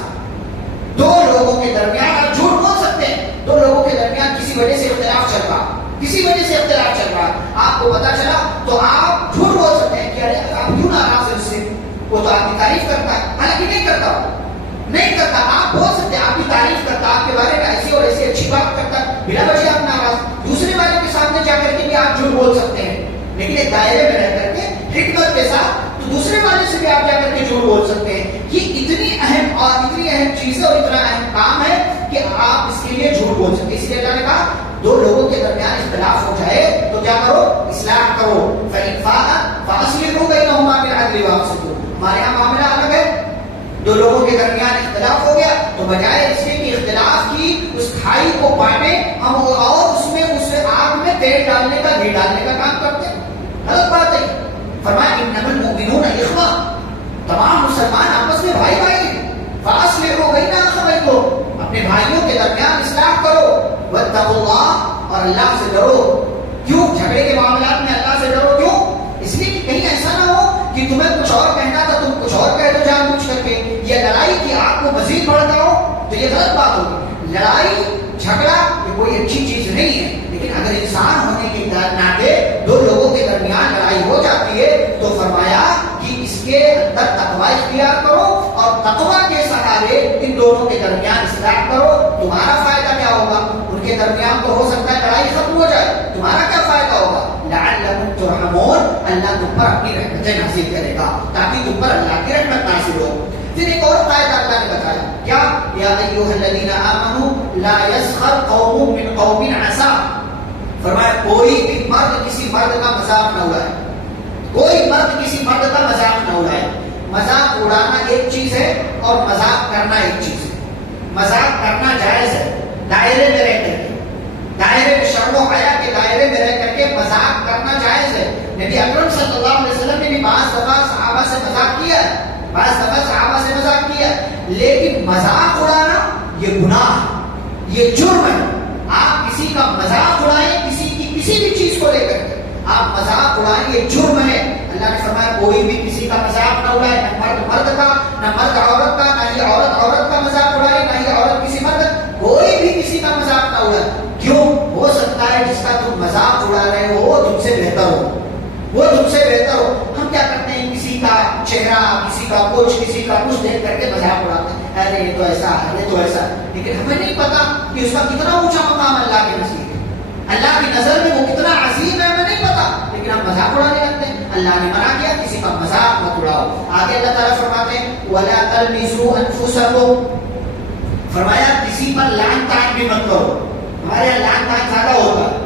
دو لوگوں کے درمیان آپ جھوٹ بول سکتے ہیں، دو لوگوں کے درمیان کسی وجہ سے اختلاف چل رہا، کسی وجہ سے اختلاف چل رہا، آپ کو پتا چلا تو آپ جھوٹ بول سکتے ہیں کہ ارے آپ کیوں ناراض ہیں اس سے، وہ تو آپ کی تعریف کرتا ہے، حالانکہ نہیں کرتا، نہیں کرتا، آپ بول سکتے ہیں آپ کی تعریف کرتا، آپ کے بارے میں ایسی اور ایسی اچھی بات کرتا ہے، بلا وجہ آپ ناراض، دوسرے والے کے سامنے جا کر کے بھی آپ جھوٹ بول سکتے ہیں، لیکن ایک دائرے میں رہ کر کے حکمت کے ساتھ، تو دوسرے والے سے بھی آپ جا کر کے جھوٹ بول سکتے ہیں۔ یہ اتنی اہم اور اتنی اہم چیز ہے اور اتنا اہم کام ہے کہ آپ اس کے لیے جھوٹ بول سکتے ہیں۔ اس لیے اللہ نے کہا دو لوگوں کے درمیان اختلاف ہو جائے تو کیا کرو، اصلاح کرو۔ فَإِنْ فَاءَ فَأَصْلِحُوا بَيْنَهُمَا بِالْعَدْلِ وَأَقْسِطُوا، ہمارے یہاں معاملہ الگ ہے، دو لوگوں کے درمیان اختلاف ہو گیا تو بجائے اس کے کہ اختلاف کی اس کھائی کو بانٹے ہم اور اس میں اس آگ میں تیل ڈالنے کا، گھی ڈالنے کا کام کرتے ہیں، غلط بات ہے۔ فرمایا انما المؤمنون اخوہ، تمام مسلمان آپس میں بھائی بھائی ہیں۔ فاصلحوا بین اخویکم، اپنے بھائیوں کے درمیان اصلاح کرو۔ واتقوا اللہ، اور اللہ سے ڈرو۔ کیوں جھگڑے کے معاملات میں اللہ سے ڈرو؟ کیوں؟ اس لیے کہ کہیں ایسا نہ ہو کہ تمہیں کچھ اور کہنا تھا تم کچھ اور کہہ دو جان بوجھ کر کے، یا لڑائی کی آگ کو مزید بڑھاؤ، تو یہ غلط بات ہوگی۔ لڑائی جھگڑا یہ کوئی اچھی چیز نہیں ہے، لیکن اگر انسان ہونے کے ناطے دو لوگوں کے درمیان لڑائی ہو جاتی ہے تو فرمایا کہ اس کے اندر تقوی اختیار کرو اور تقوی کے سہارے ان دونوں کے درمیان اصلاح کرو۔ تمہارا فائدہ کیا ہوگا؟ ان کے درمیان تو ہو سکتا ہے لڑائی ختم ہو جائے، تمہارا کیا فائدہ ہوگا؟ لعلکم ترحمون، اللہ تم پر اپنی رحمتیں نازل کرے گا تاکہ تم پر اللہ کی رحمت نازل ہو۔ پھر ایک اور فائدہ اللہ نے بتایا، کیا؟ یا ایھا الذین آمنوا لا یسخر قوم من قوم عسى، فرمایا کوئی بھی مرد کسی مرد کا مذاق نہ اڑائے، کوئی مرد کسی مرد کا مذاق نہ اڑائے۔ مذاق اڑانا ایک چیز ہے اور مذاق کرنا ایک چیز ہے۔ مذاق کرنا جائز ہے دائرے میں رہ کر کے، دائرے میں شرم و حیا کے دائرے میں رہ کر کے مذاق کرنا جائز ہے۔ نبی اکرم صلی اللہ علیہ وسلم نے بھی بعض دفعہ صحابہ سے مذاق کیا ہے، بعض دفعہ صحابہ سے مذاق کیا ہے، لیکن مذاق اڑانا یہ گناہ ہے، یہ جرم ہے۔ آپ کسی کا مذاق اڑائیں، کسی کی کسی بھی چیز کو لے کر کے آپ مذاق اڑائیں، یہ جرم ہے۔ اللہ نے فرمایا کوئی بھی کسی کا مذاق نہ اڑائے، نہ مرد مرد کا، نہ مرد عورت کا، نہ ہی عورت عورت کا مذاق اڑائے، نہ ہی عورت کسی مرد، کوئی بھی کسی کا مذاق نہ اڑائے۔ کیوں؟ ہو سکتا ہے جس کا تم مذاق اڑا رہے ہو وہ تم سے بہتر ہو، وہ تم سے بہتر ہو۔ ہم کیا کرتے ہیں، کسی کا چہرہ، کسی کا کچھ دیکھ کر کے مذاق اڑاتے ہیں، ارے یہ تو ایسا ہے، یہ تو ایسا ہے، لیکن ہمیں نہیں پتا کہ اس کا کتنا اونچا مقام اللہ کے نزدیک ہے، اللہ کی نظر میں وہ کتنا عظیم ہے، ہمیں نہیں پتا، لیکن ہم مذاق اڑانے لگتے ہیں۔ اللہ نے منع کیا کسی کا مذاق مت اڑاؤ۔ آگے اللہ تعالیٰ فرماتے ہیں وَلَا تَلْمِزُوا أَنفُسَكُمْ، فرمایا کسی پر لعن طعن بھی مت کرو۔ ہمارے یہاں لعن طعن زیادہ ہوتا ہے،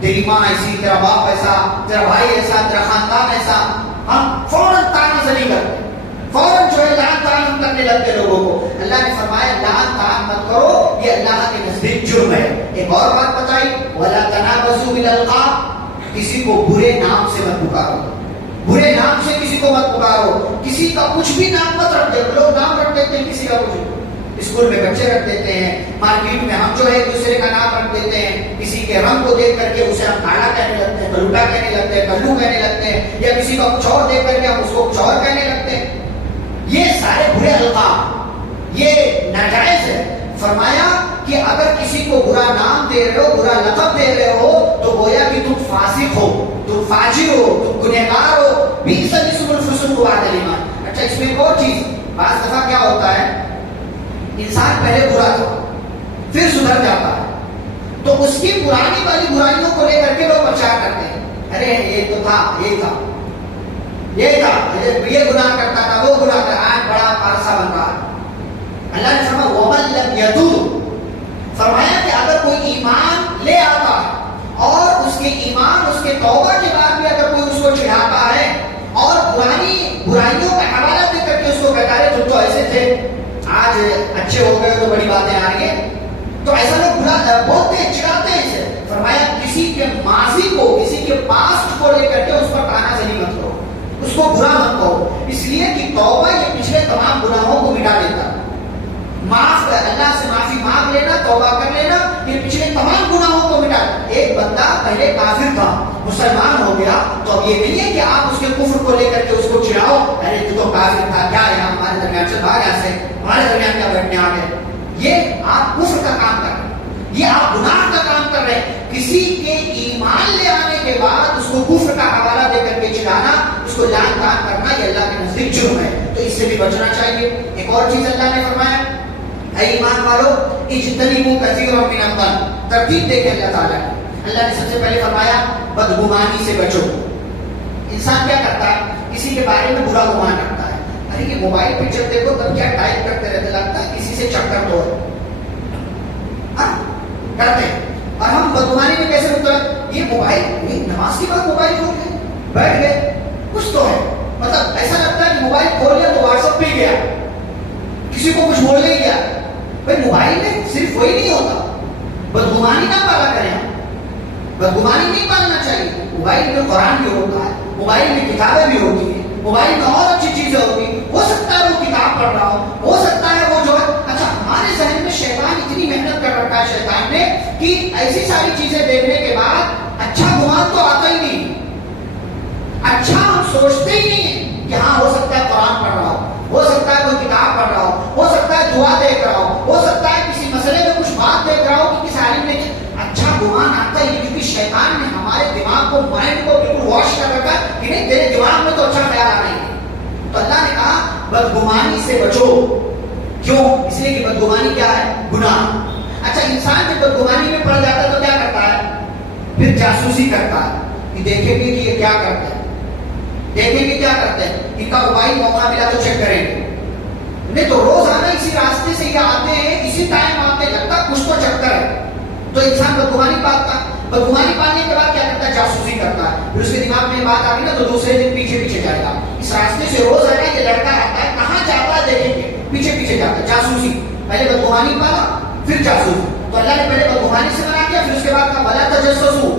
تیری ماں ایسی، تیرا باپ ایسا، تیرا بھائی ایسا، تیرا خاندان ایسا، ہم فوراً طعن زنی کرتے ہیں، فوراً جو ہے لعن طعن ہم کرنے لگتے لوگوں کو۔ اللہ نے فرمایا لعن طعن مت کرو، یہ اللہ کے نزدیک جرم ہے۔ ایک اور بات بتائی وَلَا تَنَابَزُوا بِالْأَلْقَابِ، کسی کو برے نام سے مت پکارو، برے نام سے کسی کو مت پکارو، کسی کا کچھ بھی نام مت رکھ دے۔ لوگ نام رکھ دیتے ہیں کسی کا کچھ، اسکول میں بچے رکھ دیتے ہیں، مارکیٹ میں ہم جو ہے ایک دوسرے کا نام رکھ دیتے ہیں، کسی کے رنگ کو دیکھ کر کے اسے ہم کالا کہنے لگتے ہیں، کلوٹا کہنے لگتے ہیں، کلو کہنے لگتے ہیں، یا کسی کا کچھ اور دیکھ کر کے ہم اس کو کچھ اور کہنے لگتے ہیں۔ یہ سارے برے القاب، یہ ناجائز ہے۔ فرمایا کہ اگر کسی کو برا نام دے رہے ہو، برا لقب دے رہے ہو، تو گویا کہ تم فاسق ہو، تم فاجر ہو، تم گنہگار ہو۔ بئس الاسم الفسوق بعد الایمان۔ اچھا اس میں ایک اور چیز، بعض دفعہ کیا ہوتا ہے، انسان پہلے برا تھا پھر سدھر جاتا ہے، تو اس کی پرانی والی برائیوں کو لے کر کے لوگ پرچار کرتے ہیں، ارے یہ تو تھا، یہ تھا، یہ گناہ کرتا تھا، وہ گناہ کرتا، آج بڑا پارسا بن رہا ہے۔ اللہ نے فرمایا وَمَن لَمْ يَتُوبْ، فرمایا کہ اگر کوئی ایمان لے آتا اور اس کے ایمان، اس کے توبہ کے بعد بھی اگر کوئی اس کو چڑھاتا ہے اور برائیوں کا حوالہ دے کر کے اس کو کہتا ہے تم تو ایسے تھے، آج اچھے ہو گئے تو بڑی باتیں آ رہی ہیں، تو ایسا لوگ بولتے ہیں، چڑھاتے ہیں اسے۔ فرمایا کسی کے ماضی کو، کسی کے پاسٹ کو لے کر کے اس پر تانا زنی مت کرو، اس کو برا مت کہو، اس لیے کہ توبہ یہ پچھلے تمام گناہوں کو مٹا دیتا، معاف کر، اللہ سے معافی مانگ لینا، توبہ کر لینا، یہ پچھلے تمام گناہوں کو مٹا۔ ایک بندہ پہلے کافر تھا، مسلمان ہو گیا، تو اب یہ نہیں ہے کہ آپ اس کے کفر کو لے کر کے اس کو چڑھاؤ، ارے تو کافر تھا، کیا ہے ہمارے درمیان سے بھاگ، ایسے ہمارے درمیان کیا بیٹھنے آ گئے۔ یہ آپ کفر کا کام کر رہے ہیں، یہ آپ گناہ کا کام کر رہے ہیں۔ کسی کے ایمان لے آنے کے بعد اس کو کفر کا حوالہ دے کر کے چڑھانا، اس کو لعن طعن کرنا، یہ اللہ کے نزدیک جرم ہے، تو اس سے بھی بچنا چاہیے۔ ایک اور چیز اللہ نے فرمایا اے ایمان والو اجتنبوا کثیرا من الظن، ترتیب دے کے اللہ تعالیٰ نے، اللہ نے سب سے پہلے فرمایا بدگمانی سے بچو۔ انسان کیا کرتا ہے، کسی کے بارے میں برا گمان رکھتا ہے، ارے یہ موبائل پہ جب دیکھو تب کیا ٹائپ کرتے رہتے، لگتا ہے کسی سے چکر تو کرتے ہیں۔ اور ہم بدگمانی میں کیسے ہوتا ہے، یہ موبائل، نماز کے بعد موبائل کھول کے بیٹھ گئے، کچھ تو ہے، مطلب ایسا لگتا ہے کہ موبائل کھول لیا تو واٹس ایپ پہ گیا، کسی کو کچھ بولنے ہی گیا۔ بھائی موبائل میں صرف وہی نہیں ہوتا، بدگمانی نہ پالا کریں، بدگمانی نہیں پالنا چاہیے۔ موبائل میں قرآن بھی ہوتا ہے، موبائل میں کتابیں بھی ہوتی ہیں، موبائل میں اور اچھی چیزیں ہوتی ہیں، ہو سکتا ہے وہ کتاب پڑھ رہا ہو سکتا ہے وہ جو ہے، اچھا ہمارے ذہن میں شیطان اتنی محنت کر رکھا ہے شیطان نے کہ ایسی ساری چیزیں دیکھنے کے بعد اچھا گمان تو آتا ہی نہیں، اچھا ہم سوچتے ہی نہیں کہ ہاں ہو سکتا ہے قرآن پڑھ رہا ہو سکتا ہے کوئی کتاب پڑھ رہا ہو سکتا ہے دعا دیکھ رہا ہو سکتا ہے کسی مسئلے میں کچھ بات دیکھ رہا ہو کہ کسی عالم نے، اچھا گمان آتا ہی، کیونکہ شیطان نے ہمارے دماغ کو، مائنڈ کو بالکل واش کر رکھا کہ نہیں تیرے دماغ میں تو اچھا خیال آ رہی ہے۔ تو اللہ نے کہا بدگمانی سے بچو، کیوں؟ اس لیے کہ بدگمانی کیا ہے، گناہ۔ اچھا انسان جب بدگمانی میں پڑ جاتا ہے تو کیا کرتا ہے، پھر جاسوسی کرتا ہے کہ دیکھیں گے کہ یہ کیا کرتے ہیں، دیکھیں گے کیا کرتے ہیں، ان کا موبائل موقع ملا تو چیک کریں گے، نہیں تو روزانہ اسی راستے سے یہ آتے ہیں، انسان بدگمانی پالتا ہے، بدگمانی پالنے کے بعد کیا کرتا ہے؟ جاسوسی کرتا ہے. پھر اس کے دماغ میں بات آ گئی نا تو دوسرے دن پیچھے پیچھے جائے گا. اس راستے سے روز آئے گا، یہ لڑکا آتا ہے، کہاں جاتا ہے دیکھیں گے، پیچھے پیچھے جاتا ہے. جاسوسی، پہلے بدگمانی پالا پھر جاسوسی. تو اللہ نے پہلے بدگمانی سے منع کیا، پھر اس کے بعد کہا ولا تجسسوا،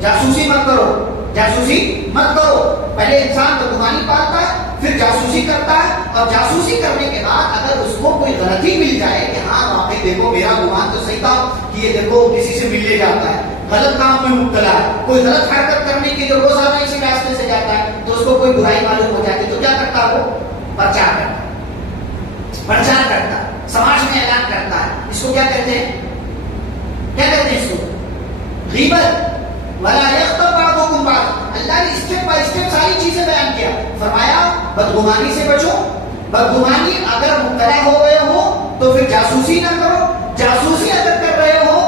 جاسوسی مت کرو، جاسوسی مت کرو. پہلے انسان بدگمانی پالتا ہے پھر جاسوسی کرتا ہے، اور جاسوسی کرنے کے بعد اگر اس کو کوئی غلطی مل جائے کہ ہاں واقعی دیکھو میرا گمان تو صحیح تھا کہ یہ دیکھو کسی سے ملنے جاتا ہے، غلط کام میں مبتلا ہے، کوئی غلط حرکت کرنے کے لیے روزانہ اسی راستے سے جاتا ہے، تو اس کو کوئی برائی معلوم ہو جاتی ہے تو کیا کرتا ہے؟ وہ پرچار کرتا ہے، پرچار کرتا ہے، سماج میں اعلان کرتا ہے. اس کو کیا کہتے ہیں؟ کیا کہتے ہیں اس کو؟ غیبت. ولا یغتب بعضکم بعضا. اللہ نے اسٹیپ بائی اسٹیپ ساری چیزیں بیان کیا. فرمایا بدگمانی سے بچو، بدگمانی اگر مبتلا ہو گئے ہو تو پھر جاسوسی نہ کرو، جاسوسی اگر کر رہے ہو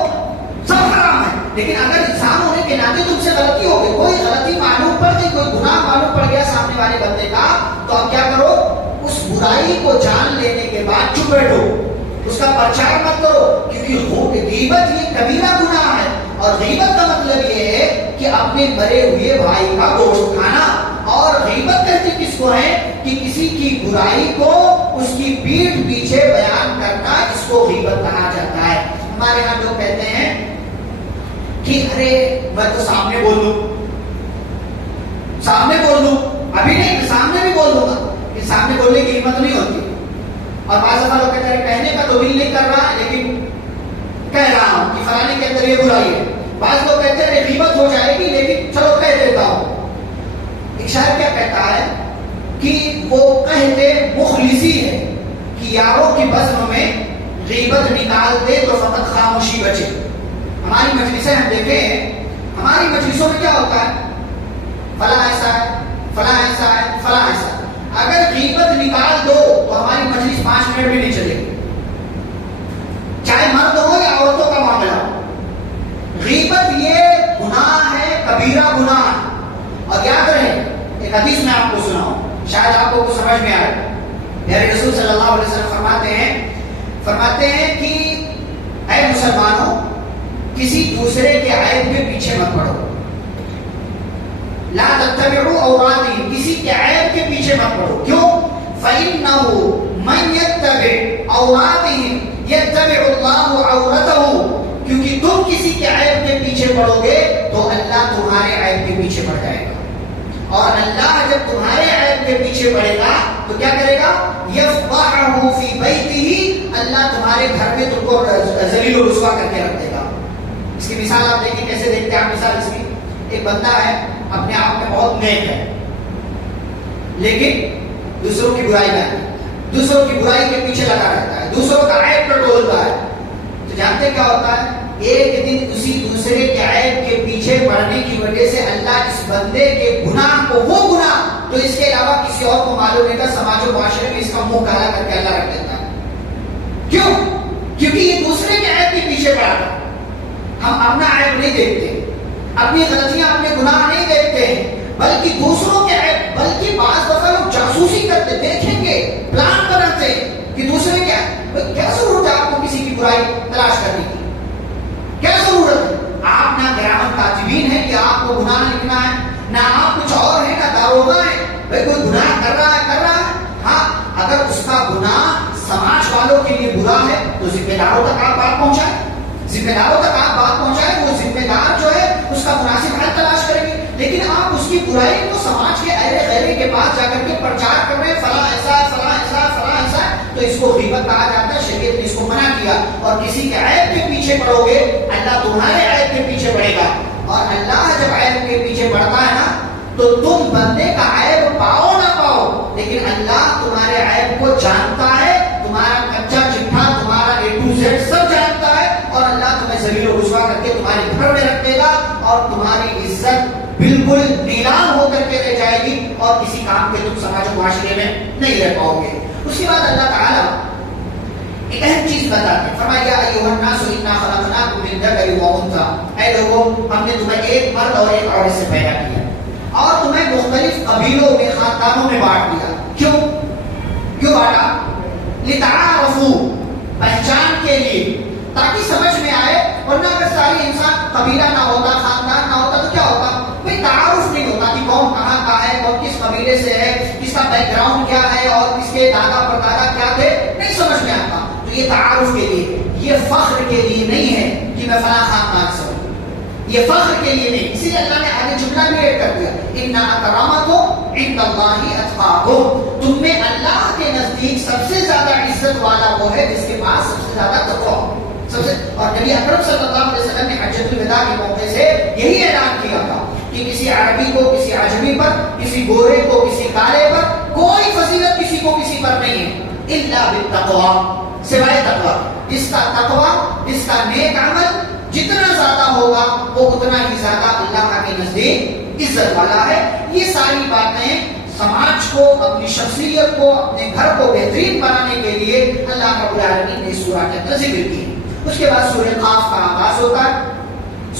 سب حرام ہے. لیکن اگر انسان ہونے کے ناطے تم سے غلطی ہو گئی، کوئی غلطی معلوم پڑ گئی، کوئی گناہ معلوم پڑ گیا سامنے والے بندے کا، تو اب کیا کرو؟ اس برائی کو جان لینے کے بعد چپ بیٹھو، اس کا پرچار مت کرو، کیونکہ غیبت یہ کبیرہ گناہ ہے. اور غیبت کا مطلب یہ ہے کہ اپنے مرے ہوئے بھائی کا گوشت کھانا. اور غیبت کہتے کس کو ہے؟ کہ کسی کی برائی کو اس کی پیٹھ پیچھے بیان کرنا، اس کو غیبت کہا جاتا ہے. ہمارے یہاں لوگ کہتے ہیں کہ ارے میں تو سامنے بول دوں، سامنے بول دوں، ابھی نہیں میں سامنے بھی بول دوں گا. کہ سامنے بولنے کی ہمت نہیں ہوتی. اور بعض دفعہ لوگ کہتے ہیں کہنے کا تو دل نہیں کر رہا لیکن کہہ رہا ہوں کہ فلانے کے اندر یہ برائی ہے. بعض لوگ کہتے ہیں غیبت ہو جائے گی لیکن چلو کہہ دیتا ہوں. ایک شاعر کیا کہتا ہے کہ وہ کہتے مخلصی ہے کہ یاروں کی بزم میں غیبت نکال دے تو فقط خاموشی بچے. ہماری مجلسیں ہم دیکھیں، ہماری مجلسوں میں کیا ہوتا ہے؟ فلاں ایسا ہے، فلاں ایسا ہے، فلاں ایسا ہے. اگر غیبت نکال دو تو ہماری مجلس 5 منٹ بھی نہیں چلے گی، چاہے مرد ہو یا عورتوں کا معاملہ ہو. غیبت یہ گناہ ہے، کبیرہ گناہ ہے. اور یاد رہے ایک حدیث میں آپ کو سناؤں، شاید آپ کو سمجھ میں آئے. میرے رسول صلی اللہ علیہ وسلم فرماتے ہیں کہ اے مسلمانوں، کسی دوسرے کے عیب کے پیچھے مت پڑو. لا تتبعوا عوراتهم، کسی کے عیب کے پیچھے مت پڑو. کیوں؟ فإنه من يتبع عوراتهم يتبع الله عورته. کیونکہ تم کسی کے عیب کے پیچھے پڑو گے تو اللہ تمہارے عیب کے پیچھے پڑ جائے گا. اور اللہ جب تمہارے عیب کے پیچھے پڑے گا تو کیا کرے گا؟ یفضحہ فی بیتہ، اللہ تمہارے گھر میں تم کو ذلیل و رسوا کر کے رکھ دے گا. اس کی مثال آپ دیکھیں کیسے دیکھتے ہیں آپ مثال اس کی. ایک بندہ ہے اپنے آپ میں بہت نیک ہے لیکن دوسروں کی برائی میں، دوسروں کی برائی کے پیچھے لگا رہتا ہے، دوسروں کا عیب ٹٹولتا ہے. تو جانتے کیا ہوتا ہے؟ ایک دن اسی دوسرے کے عیب کے پیچھے پڑنے کی وجہ سے اللہ اس بندے کے گناہ کو، وہ گناہ تو اس کے علاوہ کسی اور کو معلوم نہیں تھا، سماج و معاشرے میں اس کا منہ کالا کر کے اللہ رکھ دیتا ہے. کیوں؟ کیونکہ یہ دوسرے کے عیب کے پیچھے پڑا تھا. ہم اپنا عیب نہیں دیکھتے، اپنی غلطیاں، اپنے گناہ نہیں دیکھتے ہیں، بلکہ دوسروں کے عیب. بلکہ بعض دفعہ لوگ جاسوسی کرتے، دیکھیں گے، پلان بناتے کہ دوسرے کیا ہے. کیا ضرورت ہے آپ کو کسی کی برائی تلاش کرنے کی؟ کیا ضرورت ہے؟ آپ نہ کرامت کاتبین ہیں کہ آپ کو گناہ لکھنا ہے، نہ آپ کچھ اور ہیں، نہ داروغہ ہیں. بھائی کوئی گناہ کر رہا ہے. ہاں اگر اس کا گناہ سماج والوں کے لیے برا ہے تو ذمہ داروں تک آپ بات پہنچائیں، ذمہ داروں تک آپ بات پہنچائیں. وہ ذمہ دار جو ہے اس کا مناسب حل تلاش کریں گے. لیکن آپ اس کی برائی کو سماج کے اہل خیرے کے پاس جا کر کے پرچار کر رہے ہیں، فلاں ایسا ہے، فلاں ایسا ہے، فلاں ایسا ہے، تو اس کو غیبت کہا جاتا ہے. شریعت نے اس کو منع کیا. اور کسی کے عیب کے پیچھے پڑو گے اللہ تمہارے عیب کے پیچھے پڑے گا. اور اللہ جب عیب کے پیچھے پڑتا ہے نا تو تم بندے کا عیب پاؤ نہ پاؤ لیکن اللہ تمہارے عیب کو جانتا ہے، تمہارا کچا چٹھا، تمہارا A to Z سب جانتا ہے. اور اللہ تمہیں ذلیل و رسوا کر کے تمہارے گھر میں رکھ دے گا اور تمہاری عزت بالکل نیلام ہو کر کے رہ جائے گی اور کسی کام کے تم سماج و معاشرے میں نہیں رہ پاؤ گے. اس کے بعد اللہ تعالیٰ ایک اہم چیز بتاتے ہیں. فرمایا ایھا الناس انا خلقناکم من ذکر و انثی، اے لوگوں ہم نے تمہیں ایک مرد اور ایک عورت سے پیدا کیا اور تمہیں مختلف قبیلوں میں، خاندانوں میں بانٹ دیا. کیوں بانٹا؟ لتعارفوا، پہچان کے لیے، تاکہ سمجھ میں آئے ورنہ اگر سارے انسان قبیلہ نہ ہوتا، خاندان نہ ہوتا تو کیا ہوتا؟ کوئی تعارف نہیں ہوتا کہ کون کہاں کا ہے، کون کس قبیلے سے ہے، کس کا بیک گراؤنڈ کیا ہے اور کس کے دادا پردادا کیا تھے، نہیں سمجھ میں آتا. تو یہ تعارف کے لیے، یہ فخر کے لیے نہیں ہے کہ میں فلاں خاندان سے ہوں، یہ فخر کے لیے نہیں. اسی لیے اللہ نے آگے جملہ بھی ایڈ کر دیا، ان اکرمکم عند اللہ اتقاکم، تم میں اللہ کے نزدیک سب سے زیادہ عزت والا وہ ہے جس کے پاس سب سے زیادہ تقویٰ. اور نبی اکرم صلی اللہ علیہ وسلم نے حجۃ الوداع کے موقع سے یہی اعلان کیا تھا کہ کسی عربی کو کسی عجمی پر، کسی گورے کو کسی کالے پر کوئی فضیلت کسی کو کسی پر نہیں ہے الا بالتقویٰ، سوائے تقویٰ. جس کا تقویٰ، جس کا نیک عمل جتنا زیادہ ہوگا وہ اتنا ہی زیادہ اللہ کے نزدیک عزت والا ہے. یہ ساری باتیں سماج کو، اپنی شخصیت کو، اپنے گھر کو بہترین بنانے کے لیے اللہ رب العالمین نے اس سورہ کے اندر ذکر کی. اس کے بعد سورہ قاف کا آغاز ہوتا ہے.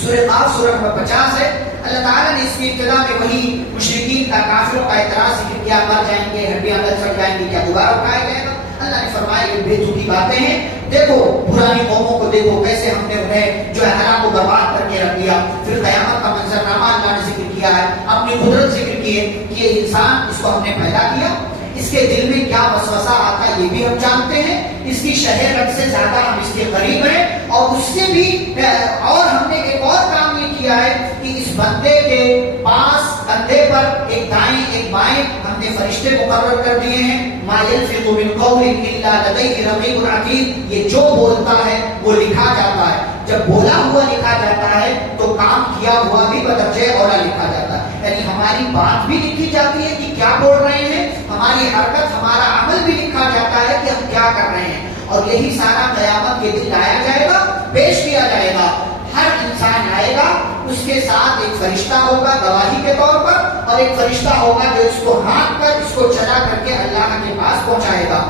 سورہ قاف سورہ نمبر 50 ہے. اللہ تعالیٰ نے اس کی ابتدا میں وہی مشرکین کا، کافروں کا اعتراض ذکر کیا، مر جائیں گے، ہڈیاں گل سڑ جائیں گی، کیا دوبارہ اٹھایا جائے گا؟ اللہ نے فرمایا یہ بے تکی باتیں ہیں. دیکھو پرانی قوموں کو دیکھو کیسے ہم نے انہیں جو ہے ہلاک و برباد کر کے رکھ دیا. پھر قیامت کا منظرنامہ اللہ نے ذکر کیا ہے، اپنی قدرت ذکر کی ہے کہ یہ انسان، اس کو ہم نے پیدا کیا، اس کے دل میں کیا وسوسہ آتا ہے یہ بھی ہم جانتے ہیں، اس کی شہر رگ سے زیادہ ہم اس کے قریب ہیں، اور اس سے بھی اور ہم نے ایک اور کام یہ کیا ہے کہ اس بندے کے پاس کندھے پر ایک دائیں ایک بائیں ہم نے فرشتے مقرر کر دیے ہیں. ما یلفظ من قول الا لدیہ رقیب عتید، یہ جو بولتا ہے وہ لکھا جاتا ہے. جب بولا ہوا لکھا جاتا ہے تو کام کیا ہوا بھی بدرجہ اولا لکھا جاتا ہے. یعنی ہماری بات بھی لکھی جاتی ہے کہ کیا بول رہے ہیں، ہماری حرکت، ہمارا عمل بھی لکھا جاتا ہے کہ ہم کیا کر رہے ہیں. اور یہی سارا قیامت کے دن لایا جائے گا، پیش کیا جائے گا. ہر انسان آئے گا، اس کے ساتھ ایک فرشتہ ہوگا گواہی کے طور پر، اور ایک فرشتہ ہوگا جو اس کو ہانک کر، اس کو چلا کر کے اللہ کے پاس پہنچائے گا.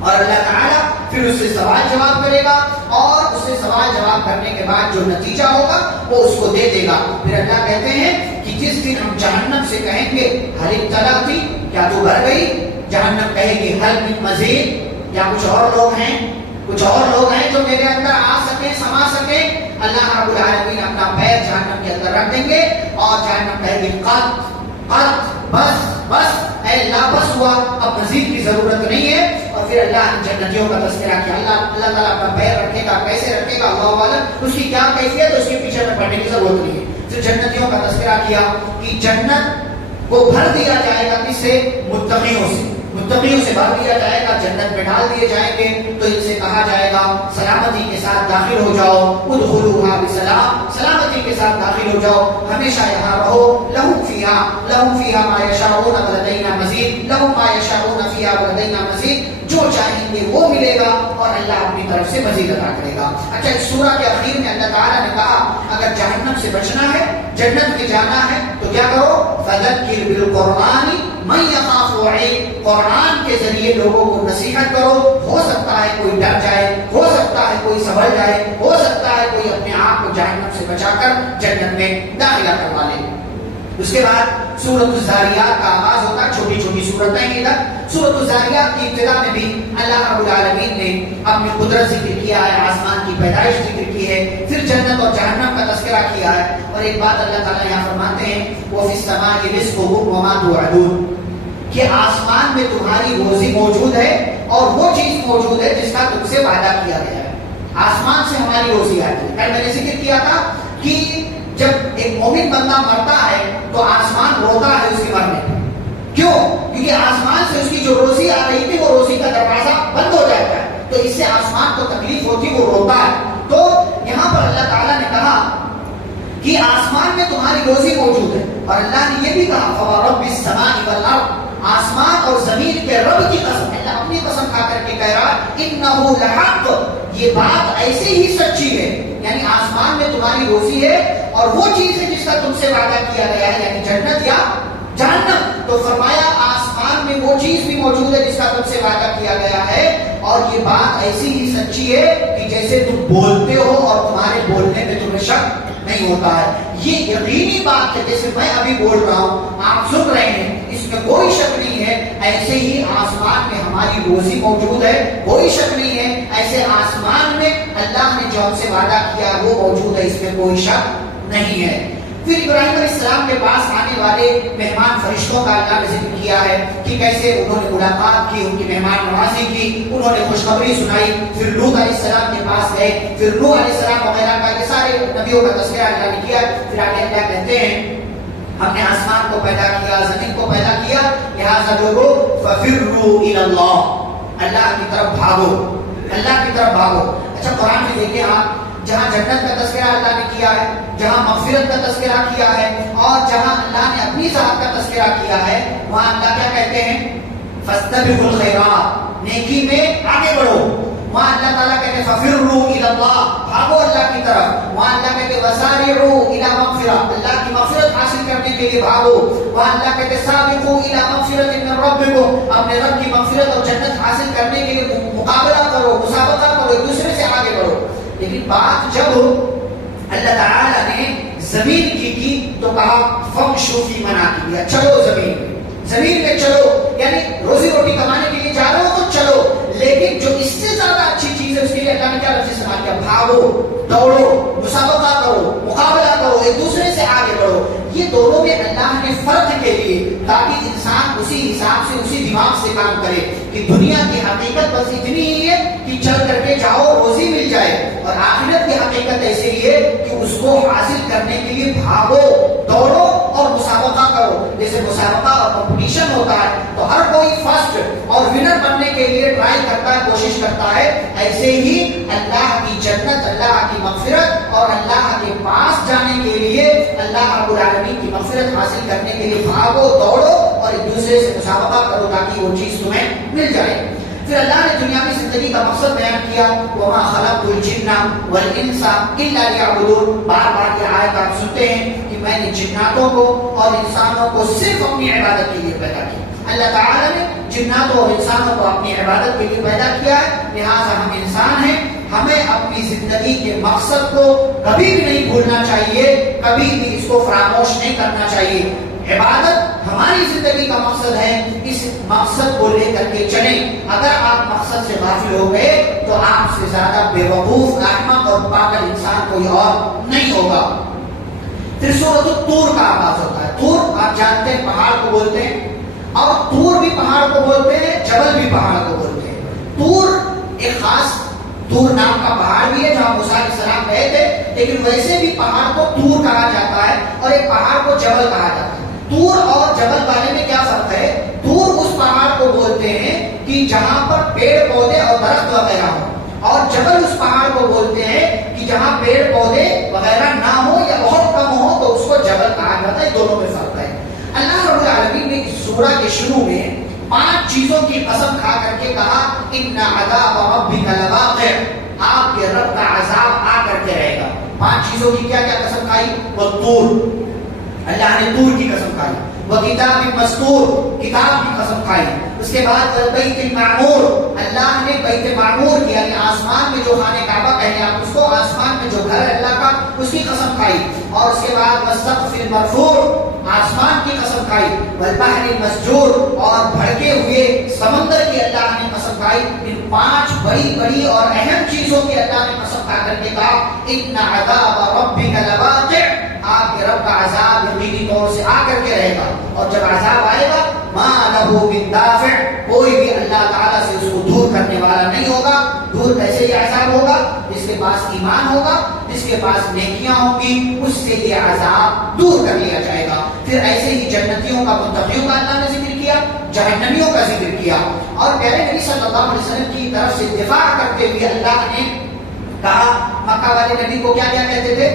اور اللہ تعالیٰ پھر اس سے سوال جواب کرے گا، اور اس سے سوال جواب کرنے کے بعد جو نتیجہ ہوگا وہ اس کو دے دے گا. پھر اللہ کہتے ہیں کہ جس دن ہم جہنم سے کہیں گے ہل امتلأتی، کیا تو بھر گئی؟ جہنم کہے گی ہل من مزید، یا کچھ اور لوگ ہیں، کچھ اور لوگ ہیں جو میرے اندر آ سکیں، سما سکیں. اللہ رب العالمین اپنا پیر جہنم کے اندر رکھ دیں گے اور جہنم کہے گی قط قط، بس بس، اے اللہ بس ہوا، اب مزید کی ضرورت نہیں ہے. اور پھر اللہ نے جنتیوں کا تذکرہ کیا. اللہ تعالیٰ اپنا پیر رکھے گا، کیسے رکھے گا اللہ عالم، اس کی کیا کیفیت ہے اس کے پیچھے میں پڑھنے کی ضرورت نہیں ہے. پھر جنتیوں کا تذکرہ کیا کہ جنت کو بھر دیا جائے گا کس سے؟ متقیوں سے. متقیوں سے بھر دیا جائے گا، جنت میں ڈال دیے جائیں گے. تو ان سے کہا جائے گا سلامتی کے ساتھ داخل ہو جاؤ، ادخلوها بسلام، سلامتی کے ساتھ داخل ہو جاؤ، ہمیشہ یہاں رہو. لہم فیہا ما یشاؤون ولدینا مزید، لہم ما یشاؤون فیہا ولدینا مزید، جو چاہیں گے وہ ملے گا اور اللہ اپنی طرف سے مزید عطا کرے گا. اچھا، اس سورہ کے اخیر میں اللہ تعالیٰ نے کہا اگر جہنم سے بچنا ہے، جنت میں جانا ہے تو کیا کرو؟ فذکر بالقرآن من یخاف وعید، قرآن کے ذریعے لوگوں کو نصیحت کرو. ہو سکتا ہے کوئی ڈر جائے، ہو سکتا ہے کوئی سنبھل جائے، ہو سکتا ہے کوئی اپنے آپ کو جہنم سے بچا کر جنت میں داخلہ کروا لے. اس کے بعد سورۃ الذاریات کا آغاز ہوتا ہے. چھوٹی چھوٹی صورتیں ادھر. سورۃ الذاریات کی ابتدا میں بھی اللہ رب العالمین نے اپنی قدرت ذکر کیا ہے، آسمان کی پیدائش ذکر کی ہے، پھر جنت اور جہنم کا تذکرہ کیا ہے. اور ایک بات اللہ تعالیٰ یہاں فرماتے ہیں وَفِي السَّمَاءِ رِزْقُكُمْ وَمَا تُوعَدُونَ، کہ آسمان میں تمہاری روزی موجود ہے اور وہ چیز موجود ہے جس کا تم سے وعدہ کیا گیا ہے. آسمان سے ہماری روزی آتی ہے. کل میں نے ذکر کیا تھا کہ جب ایک مومن بندہ مرتا ہے تو آسمان روتا ہے اس کے مرنے پر. کیوں؟ کیونکہ آسمان سے اس کی جو روزی آ رہی تھی وہ روزی کا دروازہ بند ہو جاتا ہے، تو اس سے آسمان کو تکلیف ہوتی، وہ روتا ہے. تو یہاں پر اللہ تعالیٰ نے کہا کہ آسمان میں تمہاری روزی موجود ہے، اور اللہ نے یہ بھی کہا فَوَرَبِّ السَّمَاءِ وَالْأَرْضِ، آسمان اور زمین کے رب کی قسم. اللہ اپنی قسم کھا کر کے کہہ رہا اِنَّهُ لَحَقٌّ، یہ بات ایسے ہی سچی ہے. یعنی آسمان میں تمہاری روزی ہے اور وہ چیز ہے جس کا تم سے وعدہ کیا گیا ہے، یعنی جنت یا جہنم. تو فرمایا آسمان میں وہ چیز بھی موجود ہے جس کا تم سے وعدہ کیا گیا ہے، اور یہ بات ایسی ہی سچی ہے کہ جیسے تم بولتے ہو اور تمہارے بولنے میں تمہیں شک نہیں ہوتا ہے. یہ یقینی بات ہے، جیسے میں ابھی بول رہا ہوں آپ سن رہے ہیں، اس میں کوئی شک نہیں ہے. ایسے ہی آسمان میں ہماری روزی موجود ہے، کوئی شک نہیں ہے. ایسے آسمان میں اللہ نے جو جو ہم سے وعدہ کیا وہ موجود ہے، اس میں کوئی شک نہیں ہے۔ پھر ابراہیم علیہ السلام کے پاس آنے والے مہمان فرشتوں کا اللہ نے ذکر کیا ہے کہ کیسے انہوں نے ملاقات کی، ان کی مہمان نوازی کی، انہوں نے خوشخبری سنائی۔ پھر لوط علیہ السلام کے پاس گئے، پھر نوح علیہ السلام وغیرہ کا، یہ سارے نبیوں کا تذکرہ اللہ نے کیا۔ پھر آگے اللہ کہتے ہیں ہم نے آسمان کو پیدا کیا، زمین کو پیدا کیا، لہٰذا لوگو ففروا الی اللہ، اللہ کی طرف بھاگو، اللہ کی طرف بھاگو۔ اچھا قرآن میں دیکھیں آپ، جہاں جنت کا تذکرہ اللہ نے کیا ہے، جہاں مغفرت کا تذکرہ کیا ہے، اور جہاں اللہ نے اپنی ذات کا تذکرہ کیا ہے، وہاں اللہ کیا کہتے ہیں؟ فاستبقوا الخیرات، نیکی میں آگے بڑھو۔ وہاں اللہ تعالیٰ کہتے ہیں ففروا الی اللہ، بھاگو اللہ کی طرف۔ وہاں اللہ کہتے ہیں وسارعوا الی مغفرہ، اللہ کی مغفرت حاصل کرنے کے لیے بھاگو۔ وہاں اللہ کہتے ہیں سابقوا الی مغفرۃ من ربکم، اپنے رب کی مغفرت اور جنت حاصل کرنے کے لیے مقابلہ کرو، مسابقہ کرو، ایک دوسرے سے آگے بڑھو۔ لیکن بات جب اللہ تعالیٰ نے زمین کی تو کہا فمشوا فی مناکبہا، چلو زمین میں، زمین میں چلو، یعنی روزی روٹی کمانے کے لیے جا رہے ہو تو چلو، لیکن جو اس سے زیادہ اچھی چیز ہے اس کے لیے اللہ نے کیا لفظ استعمال کیا؟ بھاگو، دوڑو، مسابقہ کرو، مقابلہ کرو، ایک دوسرے سے آگے بڑھو۔ یہ دونوں میں اللہ نے فرق کے لیے، تاکہ انسان اسی حساب سے، اسی دماغ سے کام کرے کہ دنیا کی حقیقت بس اتنی ہی ہے کہ چل کر کے جاؤ روزی مل جائے، اور آخرت کی حقیقت ایسی ہی ہے کہ اس کو حاصل کرنے کے لیے بھاگو، دوڑو اور مسابقہ کرو۔ جیسے مسابقہ اور کمپٹیشن ہوتا ہے تو ہر کوئی فرسٹ اور ونر بننے کے لیے ٹرائی کرتا ہے، کوشش کرتا ہے، ایسے ہی اللہ کی جنت، اللہ کی مغفرت اور اللہ کے پاس جانے کے لیے، اللہ رب العالمین کی مغفرت حاصل کرنے کے لیے بھاگو، دوڑو اور ایک دوسرے سے مسابقہ کرو تاکہ وہ چیز تمہیں مل جائے۔ پھر اللہ نے دنیاوی زندگی کا مقصد بیان کیا، وَمَا خَلَقْتُ الْجِنَّ وَالْإِنسَ إِلَّا لِيَعْبُدُونَ، بار بار یہ آیت آپ سنتے ہیں کہ میں نے جناتوں کو اور انسانوں کو صرف اپنی عبادت کے لیے پیدا کیا۔ اللہ تعالیٰ نے جناتوں اور انسانوں کو اپنی عبادت کے لیے پیدا کیا ہے، لہٰذا ہم انسان ہیں، ہمیں اپنی زندگی کے مقصد کو کبھی بھی نہیں بھولنا چاہیے، کبھی بھی اس کو فراموش نہیں کرنا چاہیے۔ عبادت ہماری زندگی کا مقصد ہے، اس مقصد کو لے کر کے چلیں۔ اگر آپ مقصد سے غافل ہو گئے تو آپ سے زیادہ بے وقوف، احمق اور پاگل انسان کوئی اور نہیں ہوگا۔ پھر سورۃ الطور کا آغاز ہوتا ہے۔ طور آپ جانتے ہیں پہاڑ کو بولتے ہیں، اور طور بھی پہاڑ کو بولتے ہیں، جبل بھی پہاڑ کو بولتے ہیں۔ طور ایک خاص، طور نام کا پہاڑ بھی ہے جہاں موسیٰ علیہ السلام گئے تھے، لیکن ویسے بھی پہاڑ کو طور کہا جاتا ہے اور ایک پہاڑ کو جبل کہا جاتا ہے۔ طور اور جبل والے میں کیا فرق ہے؟ طور اس پہاڑ کو بولتے ہیں کہ جہاں پر پیڑ پودے اور درخت وغیرہ ہوں، اور جبل اس پہاڑ کو بولتے ہیں کہ جہاں پیڑ پودے وغیرہ نہ ہو یا بہت کم ہو تو اس کو جبل کہا جاتا ہے۔ دونوں میں فرق ہے۔ اللہ رب العالمین نے اس سورہ کے شروع میں 5 چیزوں کی قسم کھا کر کے کہا ان عذاب ربک لواقع، آپ کے رب کا عذاب آ کر کے رہے گا۔ 5 چیزوں کی کیا کیا قسم کھائی؟ والطور، اللہ نے طور کی قسم کھائی، وکتاب مستور، کتاب کی قسم کھائی۔ اس کے بعد بیت المعمور، اللہ نے بیت معمور کی یعنی آسمان میں جو خانہ کعبہ کہیں آپ اس کو، آسمان میں جو گھر ہے اللہ کا، اس کی قسم کھائی۔ اور اس کے بعد والسقف المرفوع، آسمان کی قسم کھائی، والبحر المسجور، اور بھڑکے ہوئے سمندر کی اللہ نے قسم کھائی۔ ان 5 بڑی بڑی اور اہم چیزوں کی اللہ نے قسم کھا کر کے کہا ان عذاب ربک لواقع، آپ کے رب کا عذاب یقینی طور سے آ کر کے رہے گا، اور جب عذاب آئے گا ما لہ من دافع، کوئی بھی اللہ تعالیٰ سے اس کو دور کرنے والا نہیں ہوگا۔ دور کیسے یہ عذاب ہوگا؟ جس کے پاس ایمان ہوگا، جس کے پاس نیکیاں ہوں گی، اس سے یہ عذاب دور کر لیا جائے گا۔ پھر ایسے ہی جنتیوں کا، متقیوں کا اللہ نے ذکر کیا، جہنمیوں کا ذکر کیا، اور پیارے نبی صلی اللہ علیہ وسلم کی طرف سے دفاع کرتے ہوئے اللہ نے کہا، مکہ والے نبی کو کیا کیا کہتے تھے؟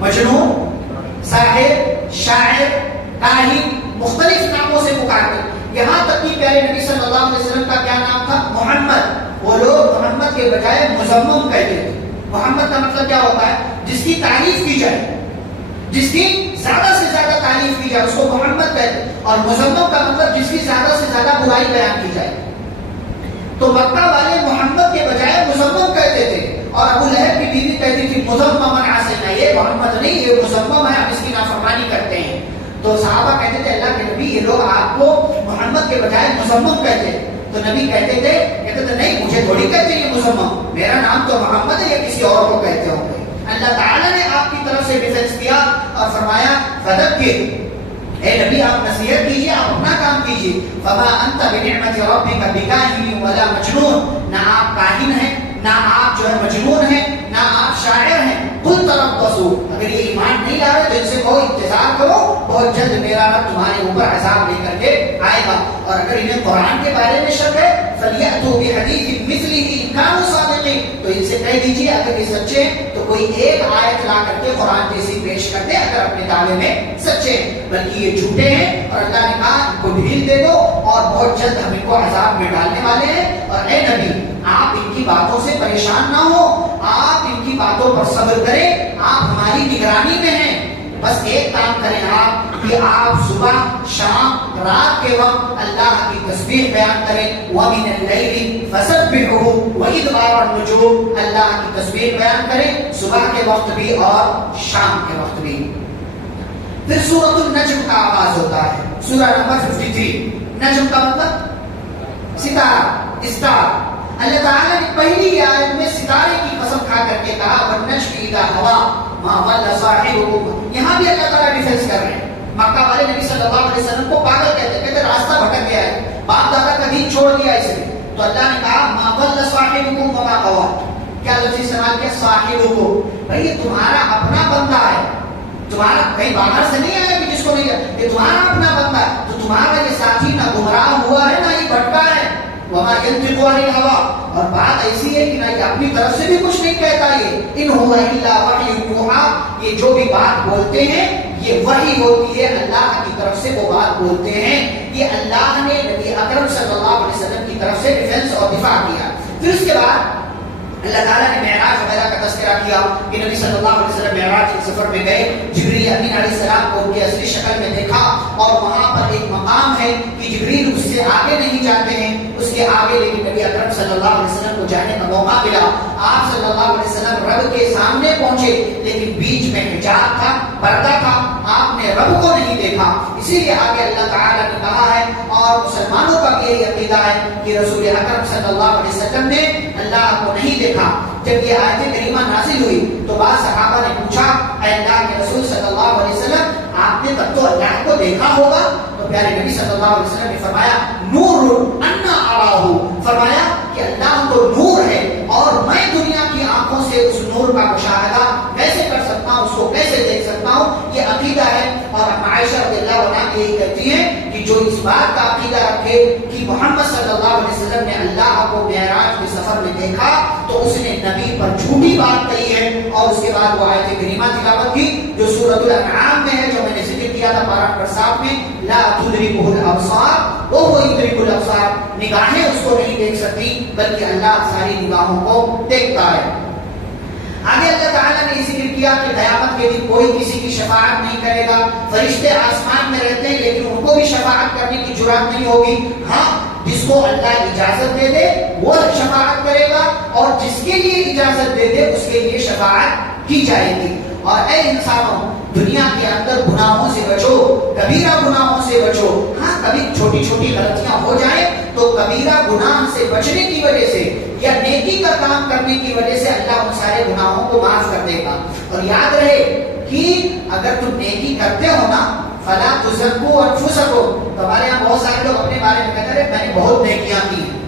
مجنون، ساحر، شاعر، کاہن، مختلف ناموں سے پکارتے، یہاں تک کہ پیارے نبی صلی اللہ علیہ وسلم کا کیا نام تھا؟ محمد۔ وہ لوگ محمد کے بجائے مزمم کہتے تھے۔ محمد کا مطلب کیا ہوتا ہے؟ جس کی تعریف کی جائے، جس کی زیادہ سے زیادہ تعریف کی جائے اس کو محمد کہتے ہیں، اور مزمم کا مطلب جس کی زیادہ سے زیادہ برائی بیان کی جائے۔ تو مکہ والے محمد کے بجائے مزمم کہتے تھے، اور ابو لہب کی بیوی کہتی تھی مزمم عاصینا، یہ محمد نہیں، یہ مزمم ہے، ہم اس کی نافرمانی کرتے ہیں۔ تو صحابہ کہتے تھے اللہ کے نبی یہ لوگ آپ کو محمد کے بجائے مزمم کہتے ہیں۔ تو نبی کہتے تھے نہیں مجھے تھوڑی کہتے یہ مسلمان، میرا نام تو محمد ہے یا کسی اور کو کہتے ہوں گے. اللہ تعالیٰ نے آپ کی طرف سے ڈیفنس کیا اور فرمایا فذکر، اے نبی آپ نصیحت کیجیے، آپ اپنا کام کیجیے. فما انت بنعمت ربک بکاہن ولا مجنون، نہ آپ کاہن ہیں، نہ آپ جو ہے مجنون ہیں، نہ آپ شاعر ہیں. قل تربصوا، اگر یہ ایمان نہیں لا رہے تو ان سے کہو انتظار کرو، بہت جلد میرا رب تمہارے اوپر عذاب لے کر کے آئے گا. اور اگر انہیں قرآن کے بارے میں شک ہے فلیأتوا بحدیث مثلہ ان کانوا صادقین، تو ان سے کہہ دیجیے اگر یہ سچے ہیں تو کوئی ایک آیت لا کر کے قرآن جیسی پیش کر دیں اگر اپنے دعوے میں سچے ہیں، بلکہ یہ جھوٹے ہیں. اور اللہ نے کہا ان کو ڈھیل دے دو اور بہت جلد ہم ان کو عذاب میں ڈالنے والے ہیں. اور اے نبی آپ ان کی باتوں سے پریشان نہ ہو، آپ ان کی باتوں پر صبر کریں، آپ ہماری نگرانی میں ہیں. بس ایک کام کریں آپ کہ آپ صبح شام رات کے وقت اللہ کی تسبیح بیان کریں. وَمِنَ اللَّيْلِ فَسَبِّحُهُ وَإِدْبَارَ النُّجُومِ، اللہ کی تسبیح بیان کریں صبح کے وقت بھی اور شام کے وقت بھی. پھر سورۃ النجم کا آغاز ہوتا ہے، سورہ نمبر 53. نجم کا مطلب ستارہ، اسٹار. اللہ تعالیٰ نے پہلی آیت میں ستارے کی قسم کھا کر کے کہا وَالنَّجْمِ إِذَا هَوَىٰ مَا ضَلَّ صَاحِبُكُمْ. یہاں بھی اللہ تعالیٰ ڈیفنس کر رہے ہیں. مکہ والے نبی صلی اللہ علیہ وسلم کو پاگل کہتے راستہ بھٹک گیا ہے، باپ دادا کا دین چھوڑ دیا اس نے. تو اللہ نے کہا مَا ضَلَّ صَاحِبُكُمْ وَمَا غَوَىٰ. کیا لفظ استعمال کیا؟ صاحبکم. بھائی یہ تمہارا اپنا بندہ ہے، تمہارا کہیں باہر سے نہیں آیا کہ جس کو نہیں آیا، یہ تمہارا اپنا بندہ ہے. تو تمہارا یہ ساتھی نہ گمراہ ہوا ہے نہ یہ بھٹکا ہے. وما ينطق عن الهوى، اور بات ایسی ہے کہ نہ یہ اپنی طرف سے بھی کچھ نہیں کہتا. یہ ان هو الا وحی یوحى، یہ جو بھی بات بولتے ہیں یہ وحی ہوتی ہے، اللہ کی طرف سے وہ بات بولتے ہیں. یہ اللہ نے نبی اکرم صلی اللہ علیہ وسلم کی طرف سے ڈیفنس اور دفاع کیا. پھر اس کے بعد اللہ تعالیٰ نے معراج وغیرہ کا تذکرہ کیا کہ نبی صلی اللہ علیہ وسلم معراج کے سفر میں گئے، جبریل امین علیہ السلام کو ان کی اصلی شکل میں دیکھا، اور وہاں پر ایک مقام ہے کہ جبریل اس سے آگے نہیں جاتے ہیں، اس کے آگے لیکن نبی اکرم صلی اللہ علیہ وسلم کو جانے کا موقع ملا. آپ صلی اللہ علیہ وسلم رب کے سامنے پہنچے لیکن بیچ میں حجاب تھا، پردہ تھا، آپ نے رب کو نہیں دیکھا. اسی لیے آگے اللہ تعالیٰ نے کہا ہے اور مسلمانوں کا بھی یہی عقیدہ ہے کہ رسول اکرم صلی اللہ علیہ وسلم نے اللہ کو نہیں دیکھا. جب یہ آیت کریمہ نازل ہوئی تو بعض صحابہ نے پوچھا اے اللہ کے رسول صلی اللہ علیہ وسلم آپ نے تب تو اللہ کو دیکھا ہوگا؟ تو پیارے نبی صلی اللہ علیہ وسلم نے فرمایا نور انا اراہ، فرمایا کہ اللہ تو نور ہے اور میں دنیا کی آنکھوں سے اس نور کا مشاہدہ کیسے کر سکتا ہوں، اس کو کیسے دیکھ سکتا ہوں. یہ عقیدہ ہے. اور عائشہ رضی اللہ عنہا یہی کہتی ہیں کہ جو اس بات کا عقیدہ رکھے کہ محمد صلی اللہ علیہ وسلم نے اللہ کو معراج کے سفر میں دیکھا تو اس نے نبی پر جھوٹی بات کہی ہے. اور اس کے بعد وہ آیت کریمہ تلاوت کی جو سورۃ الانعام میں ہے، جو میں نے ذکر کیا تھا پارہ نمبر 7 میں، لا تدرکہ الابصار وہو یدرک الابصار، نگاہیں اس کو نہیں دیکھ سکتی بلکہ اللہ ساری نگاہوں کو دیکھتا ہے. آگے اللہ تعالیٰ نے ذکر کیا کہ قیامت کے دن کوئی کسی کی شفاعت نہیں کرے گا. فرشتے آسمان میں رہتے ہیں لیکن ان کو بھی شفاعت کرنے کی جرات نہیں ہوگی. ہاں جس کو اللہ اجازت دے دے وہ شفاعت کرے گا، اور جس کے لیے اجازت دے دے اس کے لیے شفاعت کی جائے گی. اور اے انسانوں دنیا کے اندر گناہوں سے بچو، کبیرہ گناہوں سے بچو. ہاں کبھی چھوٹی چھوٹی غلطیاں ہو جائیں تو کبیرہ گناہ سے بچنے کی وجہ سے یا نیکی کا کام کرنے کی وجہ سے اللہ ان سارے گناہوں کو معاف کر دے گا. اور یاد رہے کہ اگر تم نیکی کرتے ہو نا فلا تزکوا انفسکم، تمہارے یہاں بہت سارے لوگ اپنے بارے میں کہتے ہیں میں نے بہت نیکیاں کی ہیں،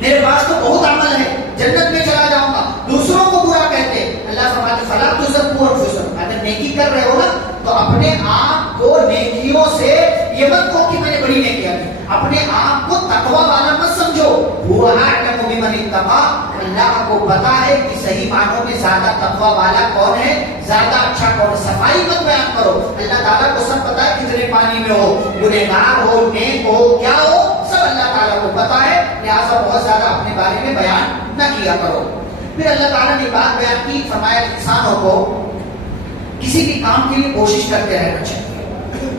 میرے پاس تو بہت عمل ہے، جنت میں چلا جاؤں گا. دوسروں کو برا کہتے ہیں. اللہ فرماتے فلا تزکوا انفسکم، اگر نیکی کر رہے ہو نا تو اپنے آپ کو نیکیوں سے یہ مت کہو کہ میں نے بڑی نیکیاں کی، اپنے آپ کو تقوی والا مت سمجھو. هو اعلم بمن اتقى، اللہ کو پتا ہے کہ صحیح معنوں میں زیادہ تقوی والا کون ہے، زیادہ اچھا کون ہے. صفائی مت بیان کرو، اللہ تعالیٰ کو سب پتا ہے کتنے پانی میں ہو، گنہگار ہو، نیک ہو، کیا ہو، سب اللہ تعالیٰ کو پتا ہے. لہٰذا بہت زیادہ اپنے بارے میں بیان نہ کیا کرو. پھر اللہ تعالیٰ نے بات بیان کی، فرمایا انسانوں کو کسی بھی کام کے لیے کوشش کرتے رہنا چاہیے،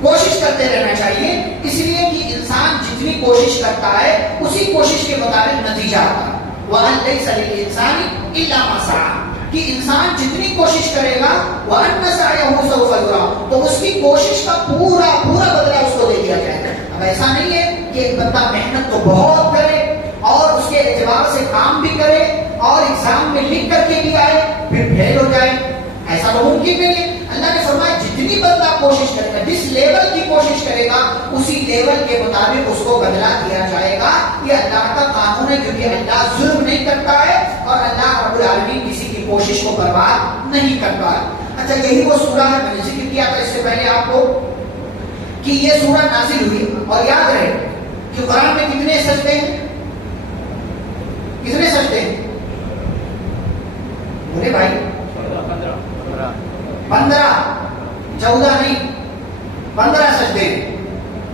کوشش کرتے رہنا چاہیے. اس لیے کہ انسان جتنی کوشش کرتا ہے اسی کوشش کے مطابق نتیجہ آتا ہے. وَأَن لَيْسَ لِلْإِنسَانِ إِلَّا مَا سَعَىٰ، کہ انسان جتنی کوشش کرے گا وَأَنَّ سَعْيَهُ سَوْفَ يُرَىٰ، تو اس کی کوشش کا پورا بدلہ اس کو دے دیا جائے گا. اب ایسا نہیں ہے کہ ایک بندہ محنت تو بہت کرے اور اس کے اعتبار سے کام بھی کرے اور ایگزام میں لکھ کر کے بھی آئے پھر فیل ہو جائے. ایسا تو ممکن نہیں ہے. اللہ نے فرمایا جتنی بندہ کوشش کرے گا، جس لیول کی کوشش کرے گا اسی لیول کے مطابق اس کو بدلہ دیا جائے گا. یہ اللہ کا قانون ہے، کیونکہ اللہ ظلم نہیں کرتا ہے اور اللہ رب العالمین کسی کی کوشش کو برباد نہیں کرتا ہے. اچھا، یہی وہ سورہ ہے، میں نے ذکر کیا تھا اس سے پہلے آپ کو کہ یہ سورہ نازل ہوئی. اور یاد رہے کہ قرآن میں کتنے سجدے ہیں؟ کتنے سجدے ہیں؟ بولے بھائی 15، 14 نہیں، 15 سجدے ہیں.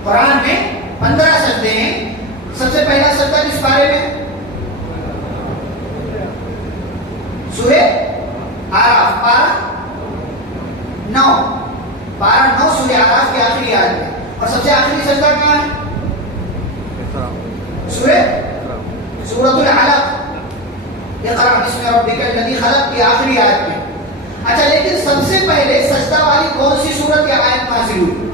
قرآن میں 15 سجدے ہیں. سب سے پہلا سجدہ کس بارے میں؟ سورہ آراف پارہ 9، پارہ 9 سورہ آراف کی آخری آیت میں. اور سب سے آخری سجدہ کہاں ہے؟ سورۃ العلق، اقرأ بسم ربک الذی خلق کی آخری آیت میں. اچھا، لیکن سب سے پہلے سجدہ والی کون سی سورت یا آیت نازل ہوئی؟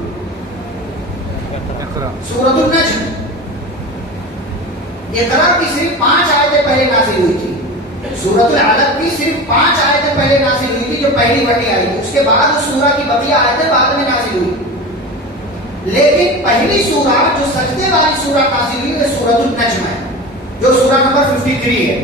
سورۃ النجم. اقرأ کی صرف 5 آیتیں پہلے نازل ہوئی تھی. سورۃ العلق کی صرف 5 آیتیں پہلے نازل ہوئی تھی جو پہلی بڑی آئی تھی. اس کے بعد اس سورہ کی بقیہ آیتیں بعد میں نازل ہوئی. لیکن پہلی سورہ جو سجدے والی سورہ نازل ہوئی وہ سورۃ النجم ہے، جو سورہ نمبر 53 ہے.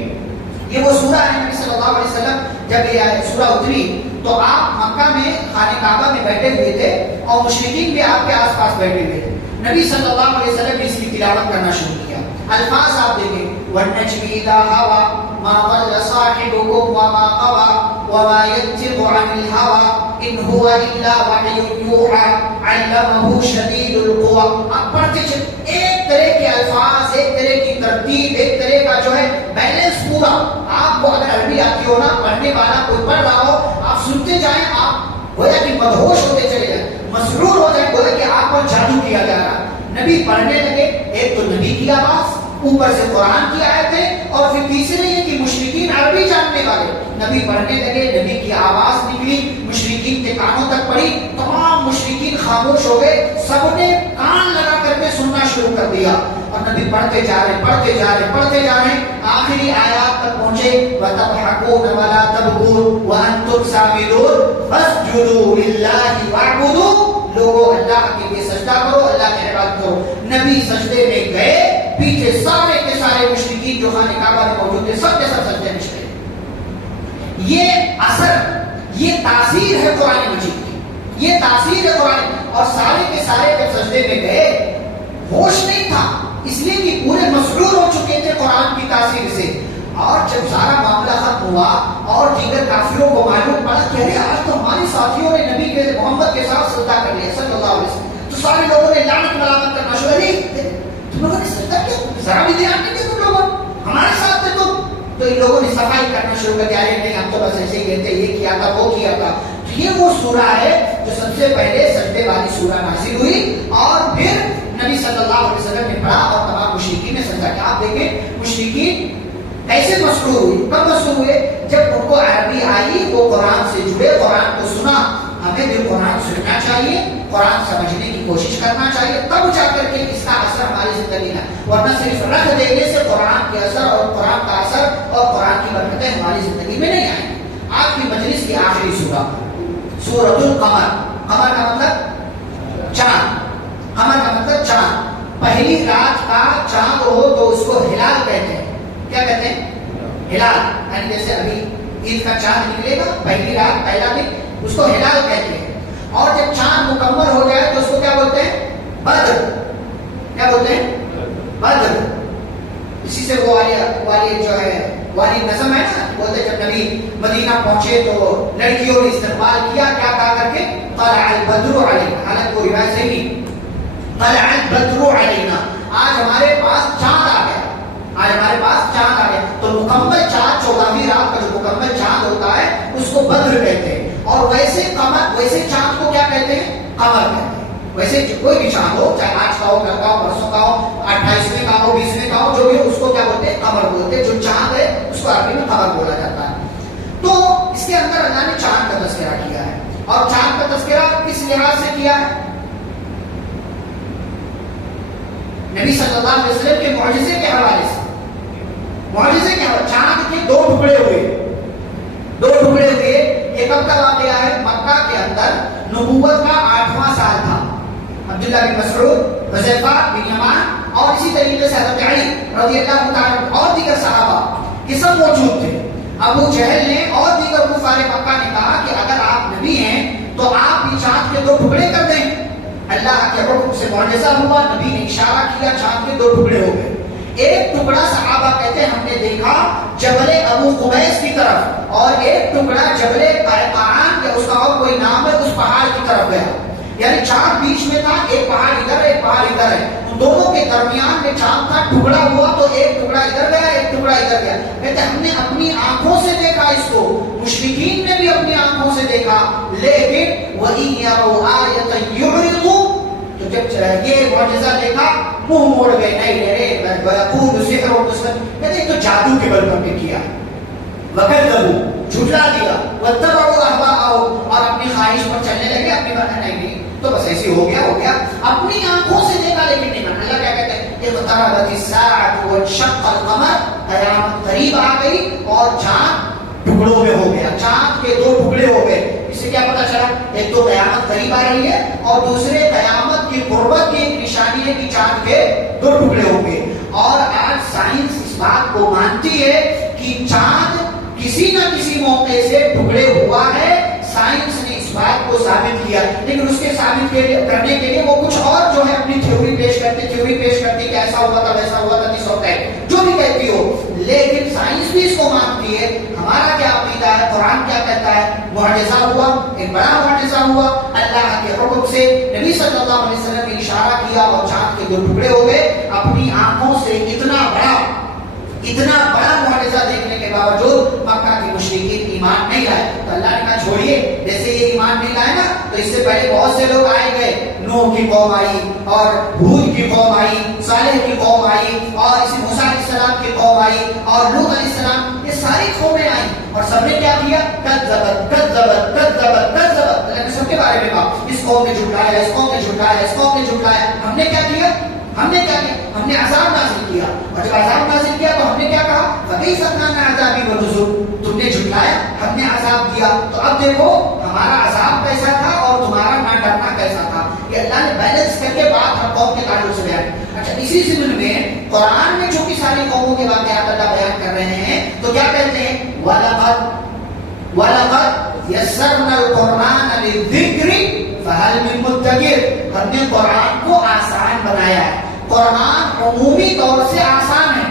یہ وہ سورہ ہے نبی صلی اللہ علیہ وسلم جب یہ سورہ اتری تو آپ مکہ میں خانہ کعبہ میں بیٹھے ہوئے تھے اور مشرکین بھی آپ کے آس پاس بیٹھے ہوئے تھے. نبی صلی اللہ علیہ وسلم نے اس کی تلاوت کرنا شروع کیا. الفاظ آپ دیکھیں، وَالنَّجْمِ إِذَا هَوَىٰ مَا ضَلَّ صَاحِبُكُمْ وَمَا غَوَىٰ وَمَا يَنطِقُ عَنِ الْهَوَىٰ إِنْ هُوَ إِلَّا وَحْيٌ يُوحَىٰ عَلَّمَهُ شَدِيدُ الْقُوَىٰ. آپ پڑھتے چلیں، ایک طرح کے الفاظ، ایک طرح کی ترتیب، ایک طرح کا جو ہے بیلنس پورا. آپ کو اگر عربی آتی ہو نا، پڑھنے والا کوئی پڑھ رہا ہو، آپ سنتے جائیں، آپ گویا کہ مدہوش ہوتے چلے جائیں، مسرور ہو جائیں، گویا کہ آپ پر جادو کیا جا رہا. نبی پڑھنے لگے، ایک تو نبی کی آواز، اوپر سے قرآن کی آیتیں، اور پھر تیسرے یہ کہ مشرکین عربی جاننے والے. نبی پڑھنے لگے، نبی کی آواز نکلی، مشرکین کے کانوں تک پڑی، تمام مشرکین خاموش ہو گئے، سب نے کان لگا کر کے سننا شروع کر دیا. اور نبی پڑھتے جا رہے، پڑھتے جا رہے، پڑھتے جا رہے، آخری آیات تک پہنچے. وَتَضْحَكُونَ وَلَا تَبْكُونَ وَأَنْتُمْ سَامِدُونَ فَاسْجُدُوا لِلَّهِ وَاعْبُدُوا. لوگوں اللہ کے لیے سجدہ کرو، اللہ کی عبادت کرو. نبی سجدے میں گئے، پیچھے سارے کے سارے مشرکین جو خانہ کعبہ میں موجود تھے سب کے سب سجدے میں چلے. یہ اثر، یہ تاثیر ہے قرآن مجید کی، یہ تاثیر ہے قرآن. اور سارے کے سارے جب سجدے میں گئے، ہوش نہیں تھا، اس لیے کہ پورے مسرور ہو چکے تھے قرآن کی تاثیر سے. اور جب سارا معاملہ ختم ہوا اور دیگر کافروں کو معلوم پڑا کہ ارے آج تو ہمارے ساتھیوں نے نبی کے محمد کے ساتھ سجدہ کر لیا صلی اللہ علیہ وسلم، تو سارے لوگوں نے لعنت ملامت کرنا شروع کر. تم لوگوں نے سجدہ کیا؟ ذرا بھی دھیان نہیں دیا تم لوگوں، ہمارے ساتھ تھے تم. تو ان لوگوں نے صفائی کرنا شروع کر دیا، نہیں ہم تو بس ایسے ہی کہتے یہ کیا تھا وہ کیا تھا. تو یہ وہ سورہ ہے جو سب سے پہلے سجدے والی سورہ نازل ہوئی اور پھر نبی صلی اللہ علیہ وسلم نے پڑھا اور تمام مشرکین نے سجدہ کیا. آپ دیکھیں مشرکین کیسے مسرور ہوئی، کب مسرور ہوئے؟ جب ان کو عربی آئی، وہ قرآن سے جڑے، قرآن کو سنا. ہمیں بھی قرآن سننا چاہیے، قرآن سمجھنے کی کوشش کرنا چاہیے، تب جا کر کے اس کا اثر ہماری زندگی میں. ورنہ صرف رکھ دینے سے قرآن کے اثر اور قرآن کا اثر اور قرآن کی برکتیں ہماری زندگی میں نہیں آئیں. آج کی مجلس کی آخری سورہ سورۃ القمر. قمر کا مطلب چاند، قمر کا مطلب چاند. پہلی رات کا چاند ہو تو اس کو ہلال کہتے ہیں. کیا کہتے ہیں؟ ہلال. یعنی جیسے ابھی عید کا چاند نکلے گا، پہلی رات پہلا دن، اس کو ہلال کہتے ہیں. اور جب چاند مکمل ہو جائے تو اس کو کیا بولتے ہیں؟ بدر. کیا بولتے ہیں؟ بدر. اسی سے وہ والی جو ہے والی نظم ہے نا، بولتے جب نبی مدینہ پہنچے تو لڑکیوں نے استقبال کیا، کیا کہا کر کے؟ طلع البدر علینا. حالانکہ وہ روایت صحیح، طلع البدر علینا، آج ہمارے پاس چاند آ گیا، آج ہمارے پاس چاند آ گیا. تو مکمل چاند 14ویں رات کا جو مکمل چاند ہوتا ہے اس کو بدر کہتے ہیں. اور ویسے قمر، ویسے چاند کو کیا کہتے ہیں؟ قمر کہتے ہیں. ویسے کوئی بھی چاند ہو، چاہے آج کا ہو، کل کا ہو، پرسوں کا ہو، 28ویں کا ہو، 20ویں کا ہو، جو بھی ہو اس کو کیا بولتے ہیں؟ قمر بولتے ہیں. جو چاند ہے اس کو عربی میں قمر بولا جاتا ہے. تو اس کے اندر اللہ نے چاند کا تذکرہ کیا ہے. اور چاند کا تذکرہ کس لحاظ سے کیا ہے؟ نبی صلی اللہ علیہ وسلم کے معجزے کے حوالے سے، معجزے کے حوالے، چاند کے دو ٹکڑے ہوئے، دو ٹکڑے ہوئے۔ یہ کب کا واقعہ ہے؟ مکہ کے اندر نبوت کا 8واں سال تھا۔ عبداللہ بن مسعود، حذیفہ بن یمان اور اسی طریقے سے حضرت علی رضی اللہ تعالیٰ اور دیگر صحابہ یہ سب موجود تھے۔ ابو جہل نے اور دیگر کفار مکہ نے کہا کہ اگر آپ نبی ہیں تو آپ بھی چاند کے دو ٹکڑے کر دیں۔ اللہ کے حکم سے معجزہ ہوا، نبی نے اشارہ کیا، چاند کے دو ٹکڑے ہو گئے۔ ایک ٹکڑا صحابہ کہتے ہیں ہم نے دیکھا جبل ابو قبیس کی طرف، اور ایک ٹکڑا جبل قیقعان یا اس کا اور کوئی نام ہے اس پہاڑ کی طرف گیا، یعنی چاند بیچ میں تھا، ایک پہاڑ ادھر ہے ایک پہاڑ ادھر ہے، ان دونوں کے درمیان میں چاند کا ٹکڑا ہوا تو ایک ٹکڑا ادھر گیا ایک ٹکڑا ادھر گیا۔ کہتے ہم نے اپنی آنکھوں سے دیکھا اس کو، مشرکین نے بھی اپنی آنکھوں سے دیکھا، لیکن وَإِن يَرَوْا آيَةً يُعْرِضُوا، تو جب یہ معجزہ دیکھا منہ موڑ گئے، نہیں رے وَيَقُولُ سِحْرٌ مُسْتَمِرٌ، کہتے تو جادو کے بل پر نے کیا، وَكَذَّبُوا، جھٹلا دیا، وَاتَّبَعُوا أَهْوَاءَهُمْ، اور اپنی خواہش پر چلنے لگے، اپنی بات نہیں تو بس ایسے ہو گیا، اپنی آنکھوں سے دیکھا لیکن نہیں مانا۔ اللہ کیا کہتے ہیں؟ اقتربت الساعة وانشق القمر، قیامت قریب آ گئی اور چاند ٹکڑوں میں ہو گیا، چاند کے دو ٹکڑے ہو گئے۔ اس سے کیا پتا چلا؟ ایک تو قیامت قریب آ رہی ہے اور دوسرے قیامت کی قربت کی ایک نشانی ہے کہ چاند کے دو ٹکڑے ہو گئے۔ اور آج سائنس اس بات کو مانتی ہے کہ چاند کسی نہ کسی موقع سے ٹکڑے ہوا ہے، سائنس نے اس بات کو ثابت کیا، لیکن اس کے ثابت کرنے کے لیے وہ کچھ اور جو ہے اپنی تھیوری پیش کرتی کہ ایسا ہوا تھا ویسا ہوا تھا، نہیں ہوتا ہے جو بھی کہتی ہو، لیکن سائنس بھی اس کو مانتی ہے۔ ہمارا کیا عقیدہ ہے؟ قرآن کیا کہتا ہے؟ معجزہ ہوا، ایک بڑا معجزہ ہوا، اللہ کے حکم سے نبی صلی اللہ علیہ وسلم نے اشارہ کیا اور چاند کے دو ٹکڑے ہو گئے۔ اپنی آنکھوں سے اتنا بڑا معجزہ دیکھنے کے باوجود مکہ کے مشرکین ایمان نہیں لائے، تو اللہ نے کہا چھوڑیے، جیسے یہ ایمان نہیں لائے نا تو اس سے پہلے بہت سے لوگ آئے گئے، نوح کی قوم آئی اور ہود کی قوم آئی، صالح کی قوم آئی اور اسی موسیٰ علیہ السلام کی قوم آئی اور لوط علیہ السلام، یہ ساری قومیں آئیں اور سب نے کیا کیا؟ کذبت، اللہ نے سب کے بارے میں کہا اس قوم نے جھٹلایا، اس قوم نے جھٹلایا، اس قوم نے جھٹلایا۔ ہم نے کیا کیا؟ ہم نے عذاب نازل کیا، اور جب عذاب نازل کیا تو ہم نے کیا کہا؟ فَكَيْفَ كَانَ عَذَابِي وَنُذُرِ، تم نے جھٹلایا، ہم نے عذاب دیا، تو اب دیکھو ہمارا عذاب کیسا تھا اور تمہارا نہ ڈرنا کیسا تھا۔ یہ اللہ نے بیلنس کر کے بات ہر قوم کے تعلق سے بیان۔ اچھا، اسی ضمن میں قرآن میں چونکہ ساری قوموں کے واقعات اللہ بیان کر رہے ہیں تو کیا کہتے ہیں؟ وَلَقَدْ يَسَّرْنَا الْقُرْآنَ لِلذِّكْرِ فَهَلْ مِن مُدَّكِرٍ، ہم نے قرآن کو آسان بنایا ہے۔ قرآن عمومی طور سے آسان ہے،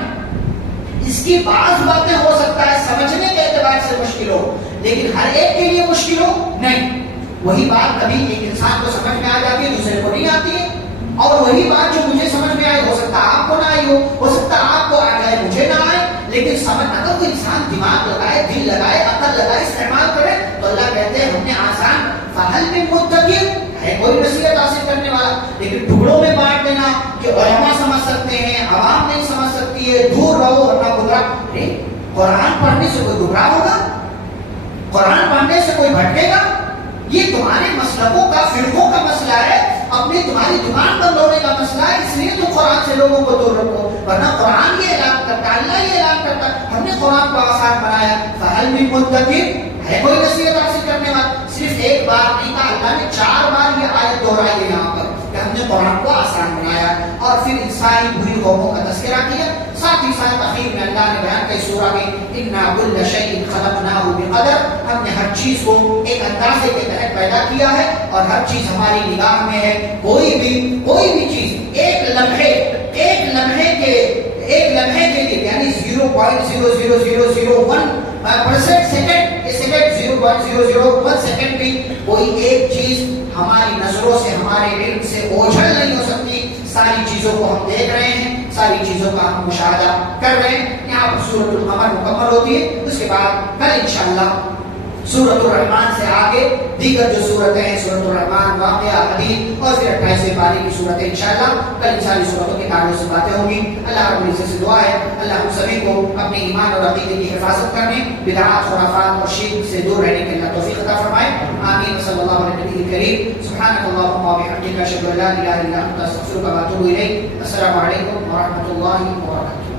اس کی بعض باتیں ہو سکتا ہے سمجھنے کے اعتبار سے مشکل ہو، لیکن ہر ایک کے لیے مشکل ہو نہیں۔ وہی بات کبھی ایک انسان کو سمجھ میں آ جاتی ہے، دوسرے کو نہیں آتی ہے، اور وہی بات جو مجھے سمجھ میں آئی ہو سکتا ہے آپ کو نہ آئی ہو سکتا ہے آپ کو آ جائے مجھے نہ آئے، لیکن سمجھ اگر کوئی انسان دماغ لگائے، دل لگائے، عقل لگائے، استعمال کرے تو اللہ کہتے ہیں ہم نے آسان۔ فَهَلْ مِن مُدَّكِرٍ، ہے کوئی نصیحت حاصل کرنے والا؟ لیکن ٹکڑوں میں بانٹ دینا کہ علماء سمجھ سکتے ہیں، عوام نہیں سمجھ سکتی ہے، دور رہو ورنہ گمراہ۔ قرآن پڑھنے سے کوئی گمراہ ہوگا؟ قرآن پڑھنے سے کوئی بھٹکے گا؟ یہ تمہارے مسلکوں کا، فرقوں کا مسئلہ ہے، اپنی تمہاری دماغ بند ہونے کا مسئلہ ہے، اس لیے تم قرآن سے لوگوں کو دور رکھو، ورنہ قرآن یہ اعلان کرتا ہے، اللہ یہ اعلان کرتا ہے ہم نے قرآن کو آسان بنایا۔ فَهَلْ مِن مُدَّكِرٍ، ہے کوئی نصیحت حاصل کرنے والا؟ صرف ایک بار نہیں کہا، اللہ نے 4 بار یہ آیت دہرائی ہے یہاں پر کہ ہم نے قرآن کو آسان بنایا، اور پھر ان ساری بری قوموں کا تذکرہ کیا۔ ساتھ ہی ساتھ اخیر میں اللہ نے بیان کیا سورہ میں اِنَّا كُلَّ شَيْءٍ خَلَقْنَاهُ بِقَدَرٍ، ہم نے ہر چیز کو ایک اندازے کے تحت پیدا کیا ہے اور ہر چیز ہماری نگاہ میں ہے۔ کوئی بھی چیز ایک لمحے کے لیے یعنی 0.00001% سیکنڈ، یہ سیکنڈ 0.001 سیکنڈ بھی کوئی ایک چیز ہماری نظروں سے، ہمارے علم سے اوجھل نہیں ہو سکتی۔ ساری چیزوں کو ہم دیکھ رہے ہیں، ساری چیزوں کا ہم مشاہدہ کر رہے ہیں۔ یہاں پر سورۃ القمر مکمل ہوتی ہے، اس کے بعد کل انشاءاللہ سورۃ الرحمن سے آگے دیگر جو صورتیں ہیں، سورۃ الرحمن، واقعہ، حدید اور پھر 28ویں پاری کی صورتیں انشاءاللہ کل ان ساری صورتوں کے تعلق سے باتیں ہوں گی۔ اللہ رب العزت سے دعا ہے اللہ ہم سبھی کو اپنے ایمان اور عقیدے کی حفاظت کرنے، بدعات، خرافات اور شرک سے دور رہنے کے اللہ توفیق عطا فرمائے۔ آمین۔ صلی اللہ علیہ نبی کریم۔ سبحانک اللہم و بحمدک، اشہد ان لا الہ الا انت، استغفرک و اتوب الیک۔ السلام علیکم ورحمۃ اللہ وبرکاتہ۔